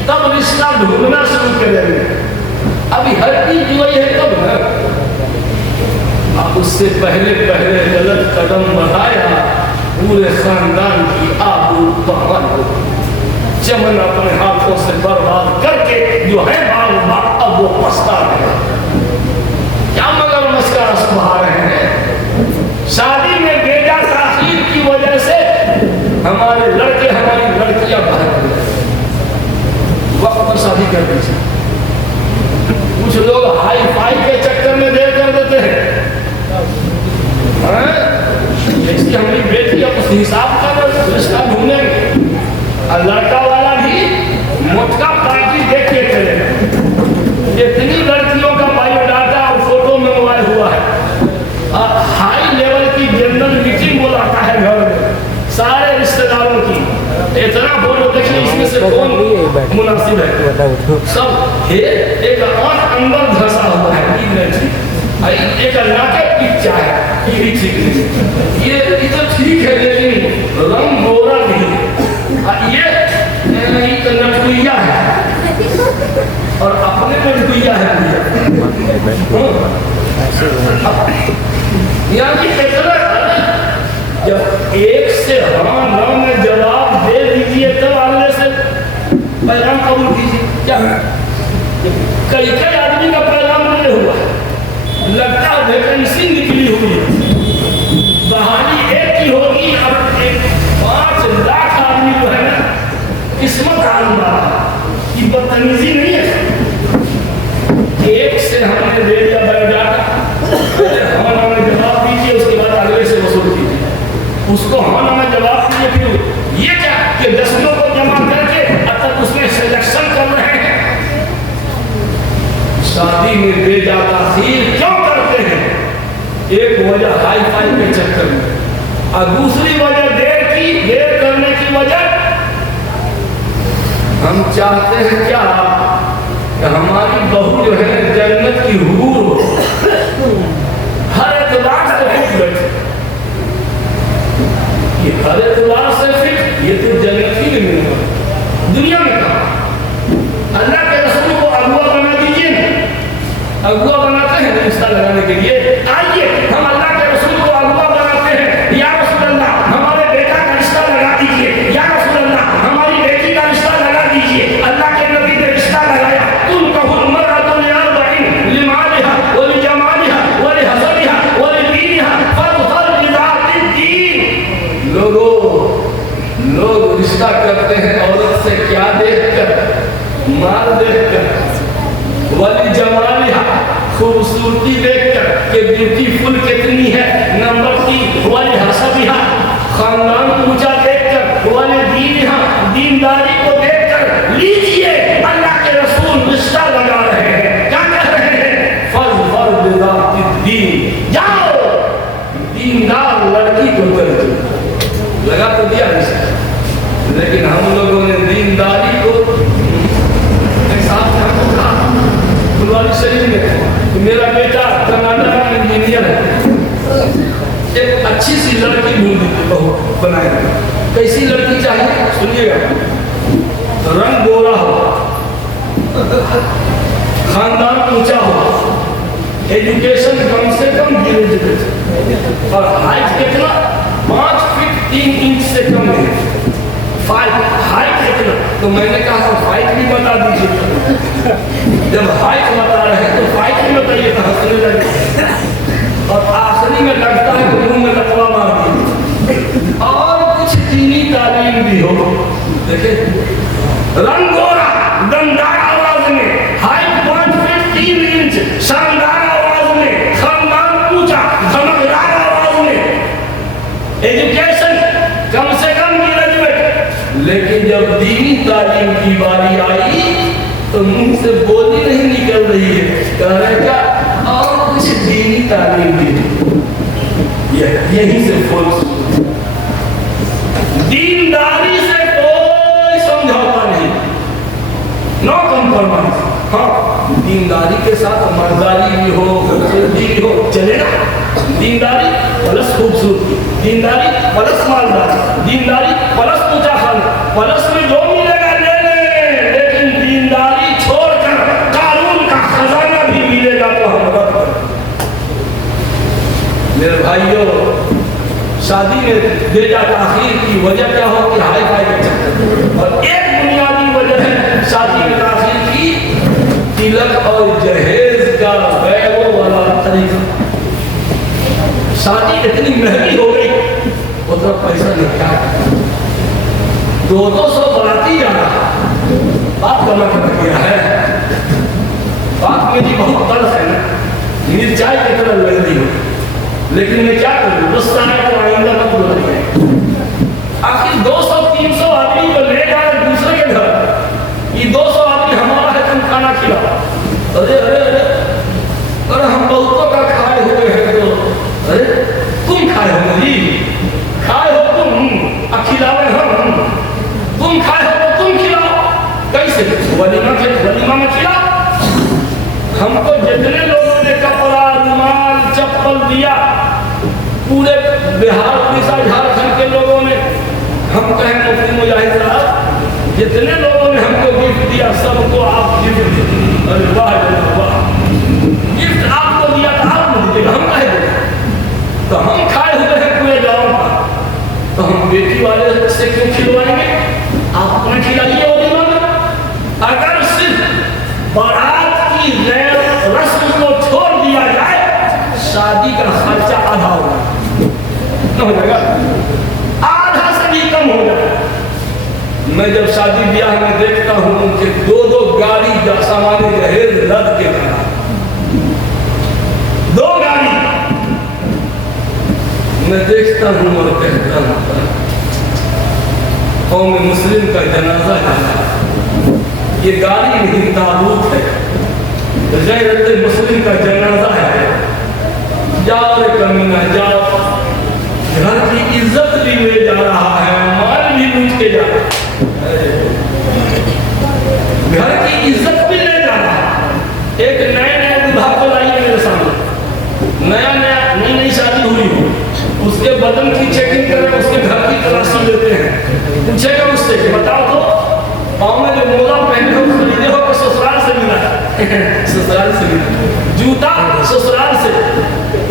تب رشتہ ڈھونڈنا شروع کریں گے، ابھی ہڈی جوئی ہے تب ہے، اب اس سے پہلے غلط قدم بڑھایا، پورے خاندان کی آبرو بحال ہو، چمن اپنے ہاتھوں سے برباد کر کے جو ہے باغ اب وہ پچھتا ہے، کیا مگر مسکرا سبھا رہے ہیں۔ شادی میں بیجا تاخیر کی وجہ سے ہمارے لڑکے ہماری لڑکیاں باہر، وقت कर दीजिए। कुछ लोग हाई फाई के चक्कर में देर कर देते हैं। जैसे हमारी बेटी अब उस हिसाब का रिश्ता ढूंढेंगे, और लड़का वाला भी मोटका पार्टी देख के चलेगा। इतनी लड़कियों का बायोडाटा और फोटो मंगवाया हुआ है, और हाई लेवल की जनरल मीटिंग बुलाता है घर में सारे रिश्तेदारों की। इतना फोटो देखिए, इसमें से कौन मुनासिब है? सब एक आंख अंदर धंसा हुआ है, एक नाके पिच्चा है, ये ठीक नहीं, ये तो ठीक है लेकिन रंग गोरा नहीं, ये नटकुइया है और अपने नटकुइया है। यानी जब एक से हाँ ना में जवाब दे दीजिए तब अगले से पैगाम कबूल कीजिए। क्या कई आदमी का पैगाम नहीं हुआ, लगता है वैकेंसी निकली हुई है, बहाली एक ही होगी। अब 5 लाख आदमी जो है ना, किस्मत आलमा की बदतमीजी नहीं है। एक से हमने दे दिया बायोडाटा, हाँ ना में जवाब दीजिए, उसके बाद अगले से वसूल कीजिए, उसको हाँ ना में जवाब दीजिए। फिर ये क्या कि 10 को जमा करके अब तक उसमें सिलेक्शन कर रहे हैं। शादी में बेजातासीर क्यों करते हैं? एक वजह हाई फाई के चक्कर में, और दूसरी वजह देर करने की वजह हम चाहते हैं क्या कि हमारी बहू जो है जन्नत की हूर हो, हर एतबार से फिट बैठे। ये हर एतबार से फिट, ये तो जन्नत ही नहीं मिलेगा दुनिया में। कहा अल्लाह के रसूल को अगुआ बना दीजिए ना, अगुआ बनाते हैं रिश्ता लगाने के लिए। आइए हम अल्लाह के रसूल को अगुआ बनाते हैं। या रसूल अल्लाह हमारे बेटा का रिश्ता लगा दीजिए, या रसूल अल्लाह हमारी बेटी का रिश्ता लगा दीजिए। अल्लाह के नबी ने रिश्ता लगाया। तुम कहो मरअतुन यरबईन लिमालिहा व लिजमालिहा व लिहसबिहा व लिदीनिहा फज़फर बिज़ातिद्दीन। लोग रिश्ता करते हैं औरत से क्या देखकर? माल देखकर, वली जमालिहा खूबसूरती देखकर कि ब्यूटीफुल कितनी है, नंबर 3 वली हसबिहा खानदान ऊंचा देखकर, वली दीनिहा दीनदारी को देखकर। लीजिए अल्लाह के रसूल रिश्ता लगा रहे हैं, क्या कह रहे हैं? फज़फर बिज़ातिद्दीन, जाओ दीनदार लड़की को कर लगा तो दिया रिश्ता। लेकिन हम लोगों ने दीनदारी को फुलवारी शरीफ में, तो मेरा बेटा कनाडा का इंजीनियर है, एक अच्छी सी लड़की ढूंढ बनाए। कैसी लड़की चाहिए सुनिएगा? रंग गोरा हो, खानदान ऊंचा हो, एजुकेशन कम से कम ग्रेजुएट, और हाइट कितना? 5 फीट 3 इंच से कम है। हाइट कितना? तो मैंने कहा हाइट भी बता दीजिए। जब हाइट बता रहे हैं तो हाइट भी बताइए, तो हंसने लगे और आखिरी में लगता है कि मुंह में लकवा मार दी। और कुछ दीनी तालीम भी हो। देखिए रंग गोरा, दमदार आवाज में, हाइट 5 फीट 3 इंच, शानदार आवाज में, खानदान ऊंचा, धमकदार आवाज में, एजुकेशन कम से कम ग्रेजुएट। लेकिन जब दीनी तालीम की बारी आई तो मुंह से बोली नहीं निकल रही है, कह रहे क्या और कुछ दीनी तालीम दी। यहीं से फोर्स, दीनदारी से कोई समझौता नहीं, नो कॉम्प्रोमाइज। हाँ दीनदारी के साथ मर्दारी भी हो, खूबसूरती भी हो, चलेगा। दीनदारी प्लस खूबसूरती, दीनदारी प्लस मालदारी, दीनदारी प्लस ऊंचा खाना, प्लस में जो मिलेगा ले ले, लेकिन दीनदारी छोड़कर कानून का खजाना भी मिलेगा तो हम रद्द कर। मेरे भाइयों, शादी में बेजा ताखीर की वजह क्या हो कि हाई फाई के चक्कर, और एक बुनियादी वजह है शादी में ताखीर की, तिलक और जहेज का बैगों वाला तरीका। शादी इतनी महंगी हो गई, उतना पैसा नहीं, 200 बराती जा रहा, आप कमा कर किया है। बात मेरी बहुत तल्ख है ना, मिर्चाई की तरह लगती हो, लेकिन मैं क्या करूँ, गुस्सा है तो आइंदा मत बुलाइए। आखिर 200-300 आदमी को ले जाए दूसरे के घर, ये 200 आदमी हमारा है, तुम खाना खिलाओ। अरे अरे अरे अरे हम बहुतों का खाए हुए हैं, तो अरे तुम खाए हो जी, खाए हो तुम, खिलावे हम, तुम खाए हो तो तुम खिलाओ। कैसे? वलीमा में खिलाओ। हमको जितने लोगों ने कपड़ा, रुमाल, चप्पल दिया, पूरे बिहार, उड़ीसा, झारखंड के लोगों ने, हम कहें मुफ्ती मुजाहिद साहब, जितने लोगों ने हमको गिफ्ट दिया सबको आप गिफ्ट दीजिए। अरे वाह वाह, गिफ्ट आपको दिया तो आप दीजिएगा, हम कहे दें। तो हम खाए हुए हैं पूरे गाँव का, तो हम बेटी वाले से क्यों खिलवाएंगे? आप अपने खिलाइए वलीमा में। अगर सिर्फ बारात की रस्म को छोड़ दिया जाए, शादी का खर्चा आधा हो जाएगा, आधा से भी कम हो जाएगा। मैं जब शादी ब्याह में देखता हूँ कि 2-2 गाड़ी सामान्य जहेज रद्द के करा, 2 गाड़ी, मैं देखता हूँ और कहता हूँ कौम मुस्लिम का जनाजा है, ये गाड़ी नहीं ताबूत है, गैरत मुस्लिम का जनाजा है। जाओ रे कमीना जाओ, घर की इज्जत भी ले जा रहा है, माल भी लूट के जा रहा है, घर की इज्जत भी ले जा रहा है। एक नया विवाह को लाइए मेरे सामने, नई शादी हुई हो, उसके बदन की चेकिंग करें, उसके घर की तलाशी लेते हैं, पूछेगा उससे कि बताओ तो पाँव में जो मोजा पहने हो खरीदे हो कि ससुराल से मिला है? ससुराल से मिला। जूता ससुराल से,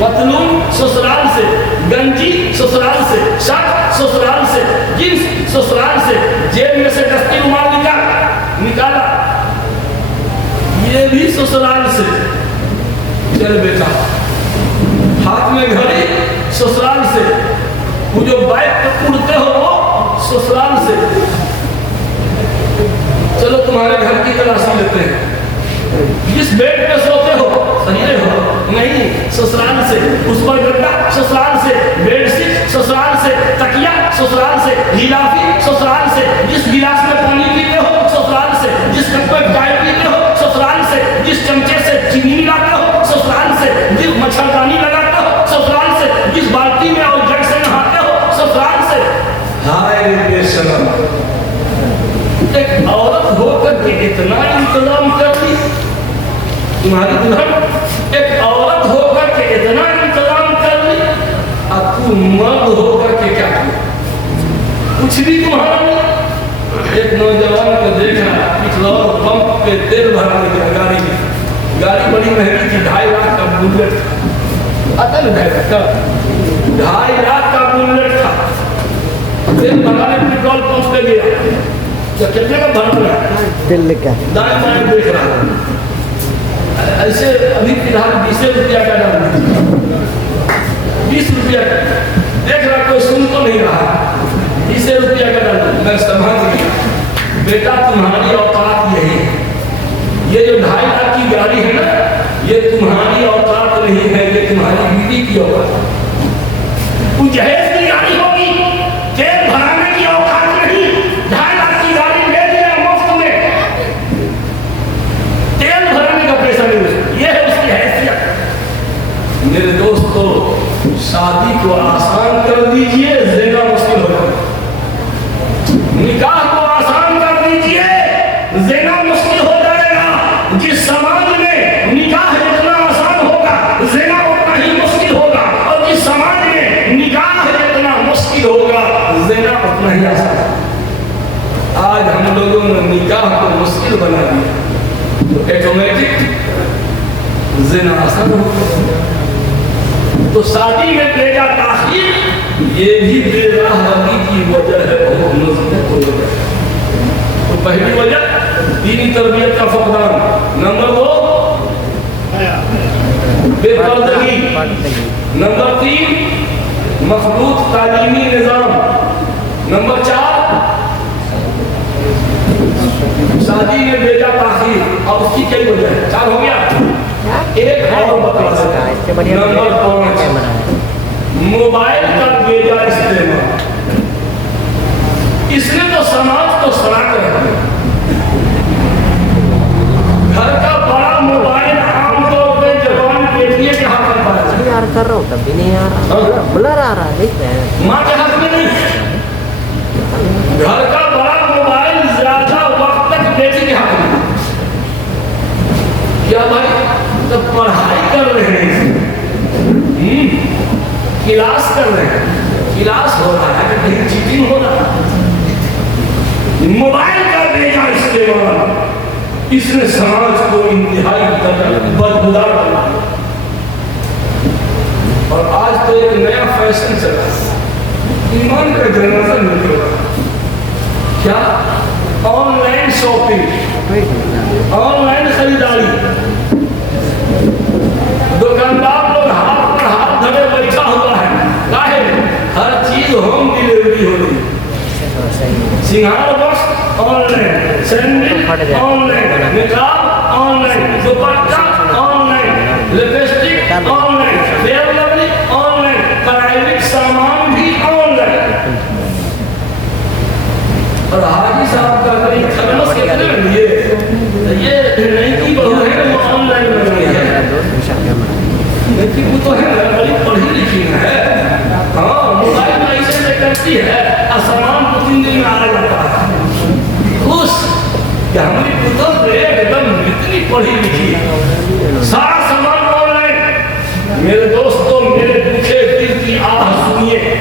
पतलून ससुराल से, गंजी ससुराल से, शर्ट ससुराल से, जींस ससुराल से, जेब में से दस्ती रुमाल निकाला, ये भी ससुराल से। चल बेटा, हाथ में घड़ी ससुराल से, वो जो बाइक पे उड़ते हो वो ससुराल से। चलो तुम्हारे घर की तलाशी लेते हैं, जिस बेड पे सोते हो सही हो नहीं, ससुराल से, उस पर गद्दा ससुराल से, बेडशीट ससुराल से, तकिया ससुराल से, गिलाफी ससुराल से, जिस गिलास में पानी पीते हो ससुराल से, जिस कप में चाय पीते हो ससुराल से, जिस चमचे से चीनी मिलाते हो ससुराल से, जिस मच्छरदानी लगाते हो ससुराल से, जिस बाल्टी में और जग से नहाते हो ससुराल से। हाय बेशरम, एक औरत होकर के इतना इंतजाम कर ली, तुम्हारी दुल्हन एक औरत होकर के इतना इंतजाम कर ली, अब तू मर्द होकर के क्या किया? कुछ भी तुम्हारा नहीं। एक नौजवान को देखा पिछलौर पंप पे तेल भराने की गाड़ी बड़ी महंगी थी, 2.5 लाख का बुलेट था, आता ना 2.5 लाख का बुलेट था। तेल भराने पेट्रोल पंप पे गया, तो कितने का भरना है? तेल का दाएं बाएं देख रहा है, ऐसे अभी फिलहाल 20 रुपया का डाल, 20 रुपया देख रहा, कोई सुन तो नहीं रहा, 20 रुपया का डाल। मैं समझ गया बेटा तुम्हारी औकात यही है, ये जो 2.5 लाख की गाड़ी है ना, ये तुम्हारी औकात नहीं है, ये तुम्हारी बीवी की औकात। तू जहेज की गाड़ी होगी, तेल भराने की औकात नहीं। 2.5 लाख की गाड़ी ले लिया मुफ्त में, तेल भराने का पैसा नहीं, ये है उसकी हैसियत। मेरे दोस्तों, शादी को आसान कर दीजिए, ज़िना मुश्किल हो जाएगा। निकाह को आसान कर दीजिए, ज़िना मुश्किल हो जाएगा। जिस समाज में निकाह जितना आसान होगा, ज़िना उतना ही मुश्किल होगा, और जिस समाज में निकाह जितना मुश्किल होगा, ज़िना उतना ही आसान। आज हम लोगों ने निकाह को मुश्किल बना दिया, तो ऑटोमेटिक ज़िना आसान होगा। तो शादी में बेजा ताखीर, ये भी बेराहगी की वजह है, बहुत मजबूत हो गया। तो पहली वजह दीनी तरबियत का फकदान, नंबर 2 बेपर्दगी, नंबर 3 मखलूत तालीमी निज़ाम, नंबर 4 شادی میں بھیجا تاخیر، اب اس کی کئی وجہ ہے؟ 4 ہو گیا. ایک اور بتا دیں، نمبر 5 موبائل کا بھیجا استعمال. اس نے تو سماج کو سڑا کر رکھا. گھر کا بڑا موبائل عام طور پہ جوان بیٹیے کے ہاتھ میں پایا جاتا ہے. یار کر رہا ہوں تب بھی نہیں آ رہا، بلر آ رہا ہے. ماں کے ہاتھ میں نہیں. گھر کا بڑا موبائل زیادہ وقت تک بیٹی کے ہاتھ میں. کیا بھائی جب پڑھائی کر رہے ہیں، کلاس کر رہے ہیں، کلاس ہو رہا ہے کہ کہیں چیٹنگ ہو رہا ہے. موبائل کا بھیجا استعمال اس نے سماج کو انتہائی بدبودار بنا دیا. اور آج تو ایک نیا فیشن چلا، ایمان کا جنازہ نکل رہا. کیا؟ On line shopping, on line خریداری. دکاندار لوگ ہاتھ پر ہاتھ دھرے بیٹھا ہوا ہے، کاہے ہر چیز ہوم ڈیلیوری ہو رہی. سنگھار بس online, sandal online, نقاب آن لائن، دوپٹہ online, lipstick online, fair lovely online, private سامان بھی آن لائن. اور حاجی صاحب کا اگر یہ تھرمس کتنے میں یہ نہیں کی بہو ہے وہ آن لائن بن رہی ہے. لیکن وہ تو ہے بڑی پڑھی لکھی ہے. ہاں موبائل میں ایسے سے کرتی ہے، سامان 2-3 دن میں آ جاتا ہے. خوش کہ ہماری پتر ایک دم اتنی پڑھی لکھی ہے، سارا سامان آن لائن. میرے دوستوں، میرے پوچھے دل کی آہ سنیے.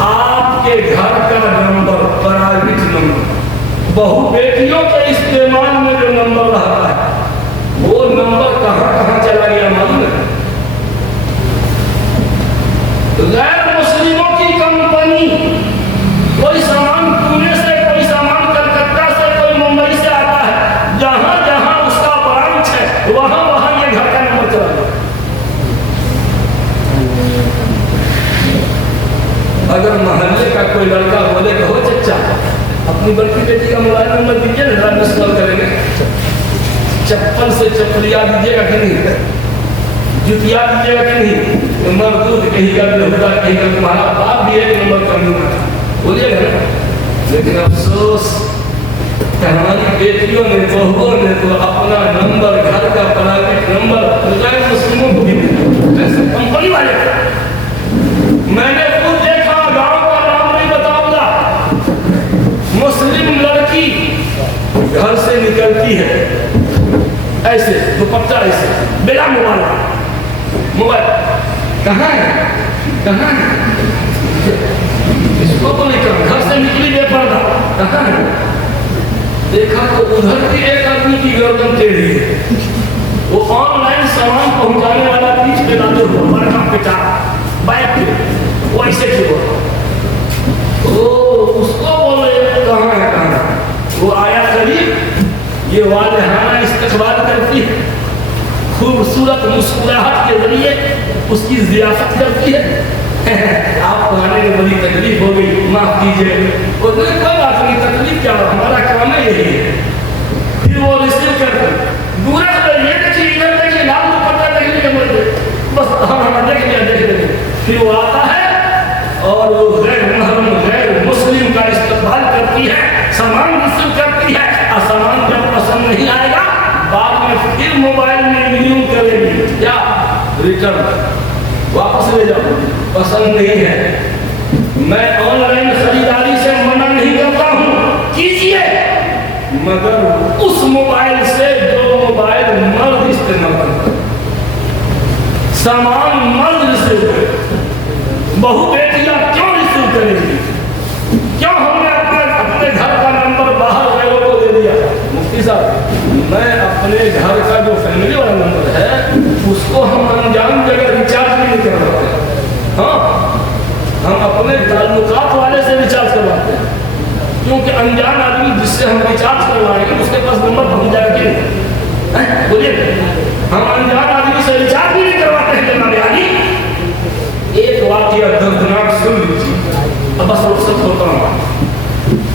آپ کے گھر کا نمبر، پرائیویٹ نمبر، بہو بیٹیوں کے استعمال میں جو نمبر رہتا ہے وہ نمبر کہاں کہاں چلا گیا معلوم ہے؟ غیر مسلموں کی کمپنی، کوئی سامان پونے سے، کوئی سامان کلکتہ سے، کوئی ممبئی سے آتا ہے، جہاں جہاں اس کا برانچ ہے وہاں وہاں یہ گھر کا نمبر چلا گیا. اگر محلے کا کوئی لڑکا بولے کہ ہو چچا اپنی بڑکی بیٹی کا موبائل نمبر دیجیے نا، مس کال کریں گے. چپل سے چپلیا دیجیے گا کہ نہیں، جتیا دیجیے گا کہ نہیں، مردود کہیں گا، بےہودہ کہیں گا، تمہارا باپ بھی ایک نمبر کمی ہوگا بولیے گا نا. لیکن افسوس کہ ہماری بیٹیوں نے، بہووں نے تو اپنا نمبر، گھر کا پرائیویٹ نمبر غیر مسلموں کو بھی کمپنی والے. میں نے خود دیکھا، گاؤں کا نام نہیں بتاؤں گا، مسلم لڑکی گھر سے نکلتی ہے ایسے دوپٹہ ایسے بلا موبائل. موبائل کہاں ہے، کہاں ہے، اس کو تو نہیں کہا. گھر سے نکلی بے پردہ، کہاں ہے. دیکھا تو ادھر بھی ایک آدمی کی گردن ٹیڑھی ہے. وہ آن لائن سامان پہنچانے والا پیچھ پہ ڈالے ہوا مرکا پٹا بائک پہ، وہ ایسے کیوں وہ اس کو بولے کہاں ہے، کہاں ہے. وہ آیا قریب، یہ والہانہ استقبال کرتی ہے، خوبصورت مسکراہٹ کے ذریعے اس کی ضیافت کرتی ہے. آپ کو آنے میں بڑی تکلیف ہو گئی، معاف کیجیے. وہ کوئی بات نہیں، تکلیف کیا، ہمارا کام ہے یہی ہے. پھر وہ ریسیو کرتے دورہ سے یہ دیکھیے، ادھر دیکھیے، لال دوپٹہ دیکھنے کے بولتے بس ہاں دیکھ لیا، دیکھ لیا. پھر وہ آتا ہے اور وہ غیر محرم، غیر مسلم کا استقبال کرتی ہے، سامان ریسیو کرتی ہے. اور سامان جب پسند نہیں آئے گا بعد میں پھر موبائل میں ریویو کرے گی، کیا ریٹرن، واپس لے جاؤ، پسند نہیں ہے. میں آن لائن خریداری سے منع نہیں کرتا ہوں، کیجیے، مگر اس موبائل سے جو موبائل مرد استعمال کرتا ہے. سامان مرد ریسیو کرے، بہو بیٹیاں کیوں ریسیو کرے گی؟ کیوں ہم نے اپنے گھر کا نمبر باہر غیروں کو دے دیا؟ مفتی صاحب، میں اپنے گھر کا جو فیملی والا نمبر ہے اس کو ہم انجان جگہ ریچارج بھی نہیں کرواتے. ہاں ہم اپنے تعلقات والے سے ریچارج کرواتے ہیں، کیونکہ انجان آدمی جس سے ہم ریچارج کروائیں گے اس کے پاس نمبر پہنچ جائے گا کہ بولیے. ہم انجان آدمی سے ریچارج بھی نہیں کرواتے ہیں. جناب علی ایک واقعہ دردناک سن لیجیے، اب بس رخصت ہوتا ہوں،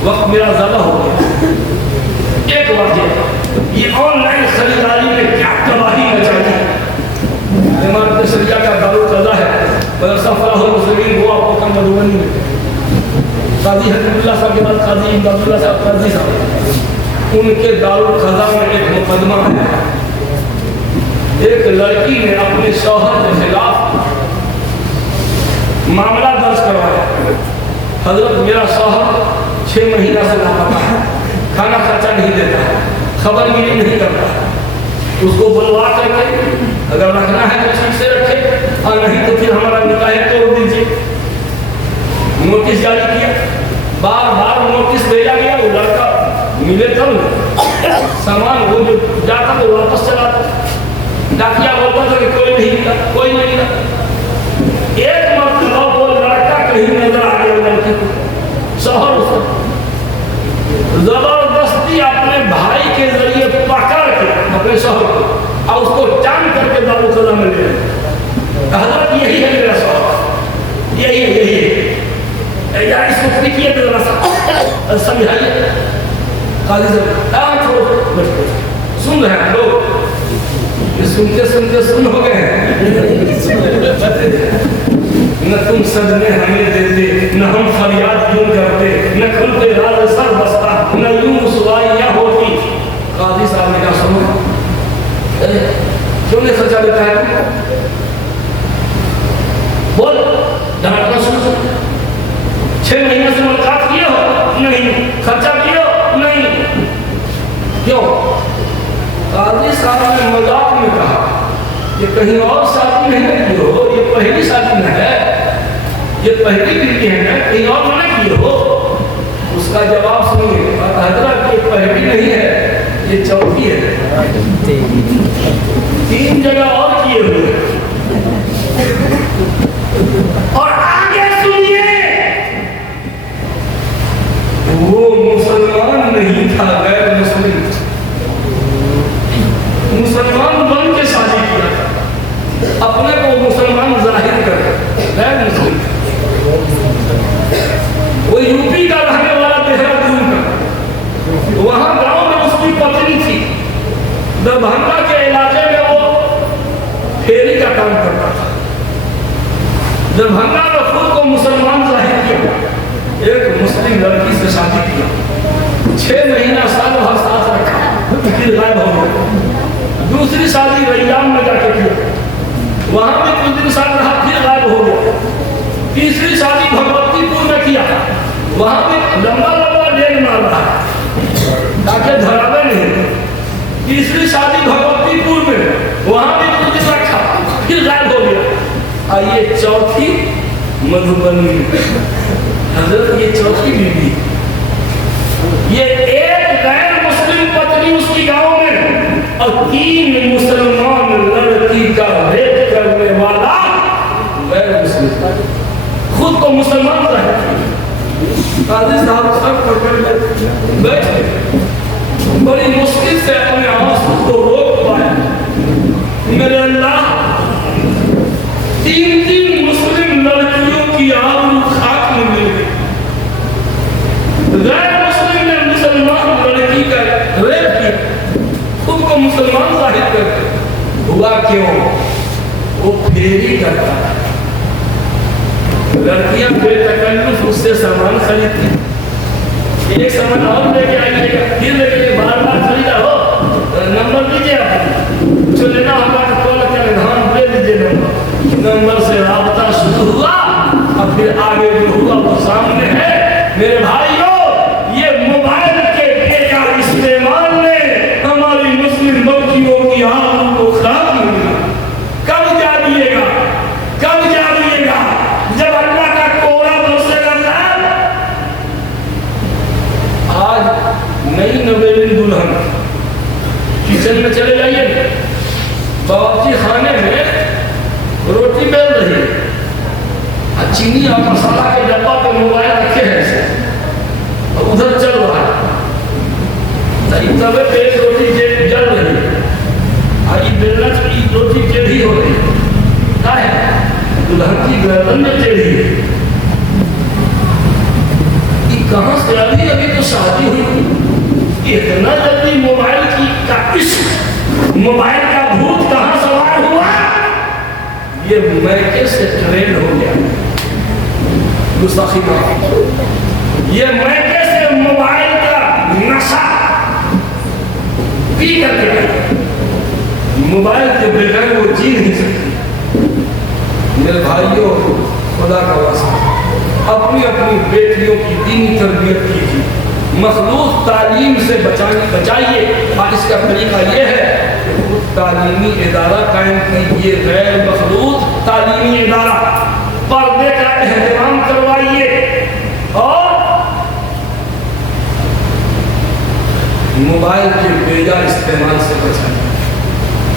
وقت میرا زیادہ ہو گیا. वाक्य, ये ऑनलाइन खरीदारी में क्या तबाही मचाई है। इमारत शरिया का दारुल कज़ा है, मदरसा फलाहुल मुस्लिमीन गोवा पोखर मधुबनी में काजी हकीमुल्लाह साहब के बाद काजी इमदादुल्लाह साहब काजी साहब, उनके दारुल कज़ा में एक मुकदमा है। एक लड़की ने अपने शौहर के खिलाफ मामला दर्ज करवाया। हजरत मेरा शौहर 6 महीना से लापता है, खाना खर्चा नहीं देता है, खबरगिरी नहीं करता है। उसको बुलवा करके अगर रखना है तो ठीक से रखे, और नहीं तो फिर हमारा निकाह तोड़ दीजिए। नोटिस जारी किया, बार बार नोटिस भेजा गया। वो लड़का मिले तब सामान वो जो जाता तो वापस चलाता, डाकिया बोलता था कि कोई नहीं मिला, कोई नहीं मिला। एक मरतबा वो लड़का कहीं नजर आ गया लड़की को, शौहर उसको जबरदस्ती अपने भाई के जरिए पकड़ के अपने शौहर को और उसको टांग करके दारुल कज़ा में ले गए। हजरत यही है मेरा शौहर, यही है यार, इसको पिटिए तो जरा सा समझाइए। काजी साहब सुन रहे हैं लोग, सुनते सुनते सुन हो गए हैं। न तुम सदमे हमें देते, न हम फरियाद यूं करते, न खुलते राज सर बसता, न यूं सुवाइयां होती। काजी साहब ने कहा सुनो, क्यों नहीं खर्चा लेता है? बोल, डांटना शुरू। 6 महीने से मुलाकात किए हो? नहीं। खर्चा किए हो? नहीं। क्यों? काजी साहब ने मजाक में कहा कि कहीं और शादी नहीं की हो, ये पहली शादी में है, ये पहली बीवी है ना, कहीं और मना किए हो? उसका जवाब सुनिए, हजरत ये पहली नहीं है, ये चौथी है। 3 जगह और किए हुए। और आगे सुनिए, वो मुसलमान नहीं था, गैर मुस्लिम, मुसलमान बन के शादी किया, अपने को मुसलमान जाहिर कर, गैर मुस्लिम। वो यूपी का रहने वाला, देहरादून का, वहां गांव में उसकी पत्नी थी। दरभंगा के इलाके में वो फेरी का काम करता था। दरभंगा में खुद को मुसलमान जाहिर किया, एक मुस्लिम लड़की से शादी किया, 6 महीना साल भर साथ रखा, फिर गायब हो गया। दूसरी शादी रैयाम में जाके किया, वहां भी कुछ दिन साथ रहा, फिर गायब हो गया। तीसरी शादी भगवतीपुर में किया, वहां भी लंबा लंबा डेग मार रहा ताकि धरावे नहीं। तीसरी शादी भगवतीपुर में, वहां भी कुछ दिन रखा, फिर गायब हो गया। और ये चौथी मधुबनी, हजरत ये चौथी बीवी। ये एक गैर मुस्लिम पत्नी उसकी गांव में, और 3 मुसलमान लड़की का रेप करने वाला गैर मुस्लिम, खुद को मुसलमान जाहिर किया। काजी साहब सब पकड़ बैठे, बड़ी मुश्किल से अपने आंसू को रोक पाए। मेरे अल्लाह, 3 मुस्लिम लड़कियों की आबरू खाक में मिल गई। गैर मुस्लिम ने मुसलमान लड़की का रेप किया, खुद को मुसलमान जाहिर करते। हुआ क्यों? वो फेरी करता है, लड़कियां बेतकल्लुफ उससे सामान खरीदती, एक सामान और लेके आइएगा, फिर लेके बार बार खरीदा हो, नंबर दीजिए आप जो लेना होगा तो कॉल करें, हाँ दे दीजिए नंबर से राब्ता शुरू हुआ, और फिर आगे जो हुआ वो सामने है। मेरे भाइयों, ये मोबाइल के बेकार इस्तेमाल ने हमारी मुस्लिम बच्चियों की आंखों को खराब किया। कब जानिएगा, कब जानिएगा जब अल्लाह का कोरा मुझसे करना। आज नई नवेली दुल्हन किचन में चले जाइए, बावर्ची खाने में रोटी बेल रही है, चीनी और मसाला के डब्बा पे मोबाइल रखे हैं, उधर चल रहा है, तवे पे रोटी जल रही है, आज बेलना की रोटी टेढ़ी हो रही है, दुल्हन की गर्दन में टेढ़ी है। कहाँ से अभी अभी तो शादी हुई, اتنا جلدی موبائل کا عشق، موبائل کا بھوت کہاں سوار ہوا؟ یہ میکے سے ٹرین ہو گیا، گستاخی معاف، یہ میکے سے موبائل کا نشہ پی کر کے موبائل کے بغیر وہ جی نہیں سکتی۔ میرے بھائیوں، خدا کا واسطہ اپنی اپنی بیٹیوں کی دینی تربیت کیجیے، مخلوط تعلیم سے بچائیے۔ اور اس کا طریقہ یہ ہے کہ خود تعلیمی ادارہ قائم کیجیے، غیر مخلوط تعلیمی ادارہ، پردے کا اہتمام کروائیے، اور موبائل کے بیجا استعمال سے بچائیے۔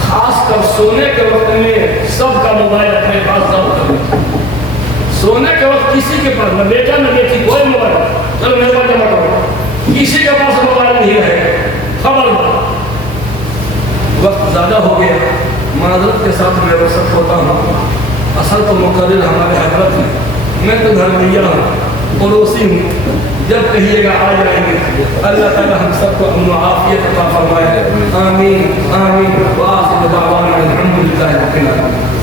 خاص کر سونے کے وقت میں سب کا موبائل اپنے پاس نہ ہوتا، سونے کے وقت کسی کے پاس، نہ بیٹا نہ بیٹی، کوئی موبائل، چلو میرے پاس جمع کرو، کسی کے پاس موبائل نہیں رہے، خبردار۔ وقت زیادہ ہو گیا، معذرت کے ساتھ میں رخصت ہوتا ہوں۔ اصل تو مقرر ہمارے حضرت ہیں، میں تو گھر بھیا ہوں، پڑوسی ہوں، جب کہیے گا آ جائیں گے۔ اللہ تعالی ہم سب کو امن و عافیت عطا فرمائے، آمین آمین۔ وآخر دعوانا الحمدللہ رب العالمین۔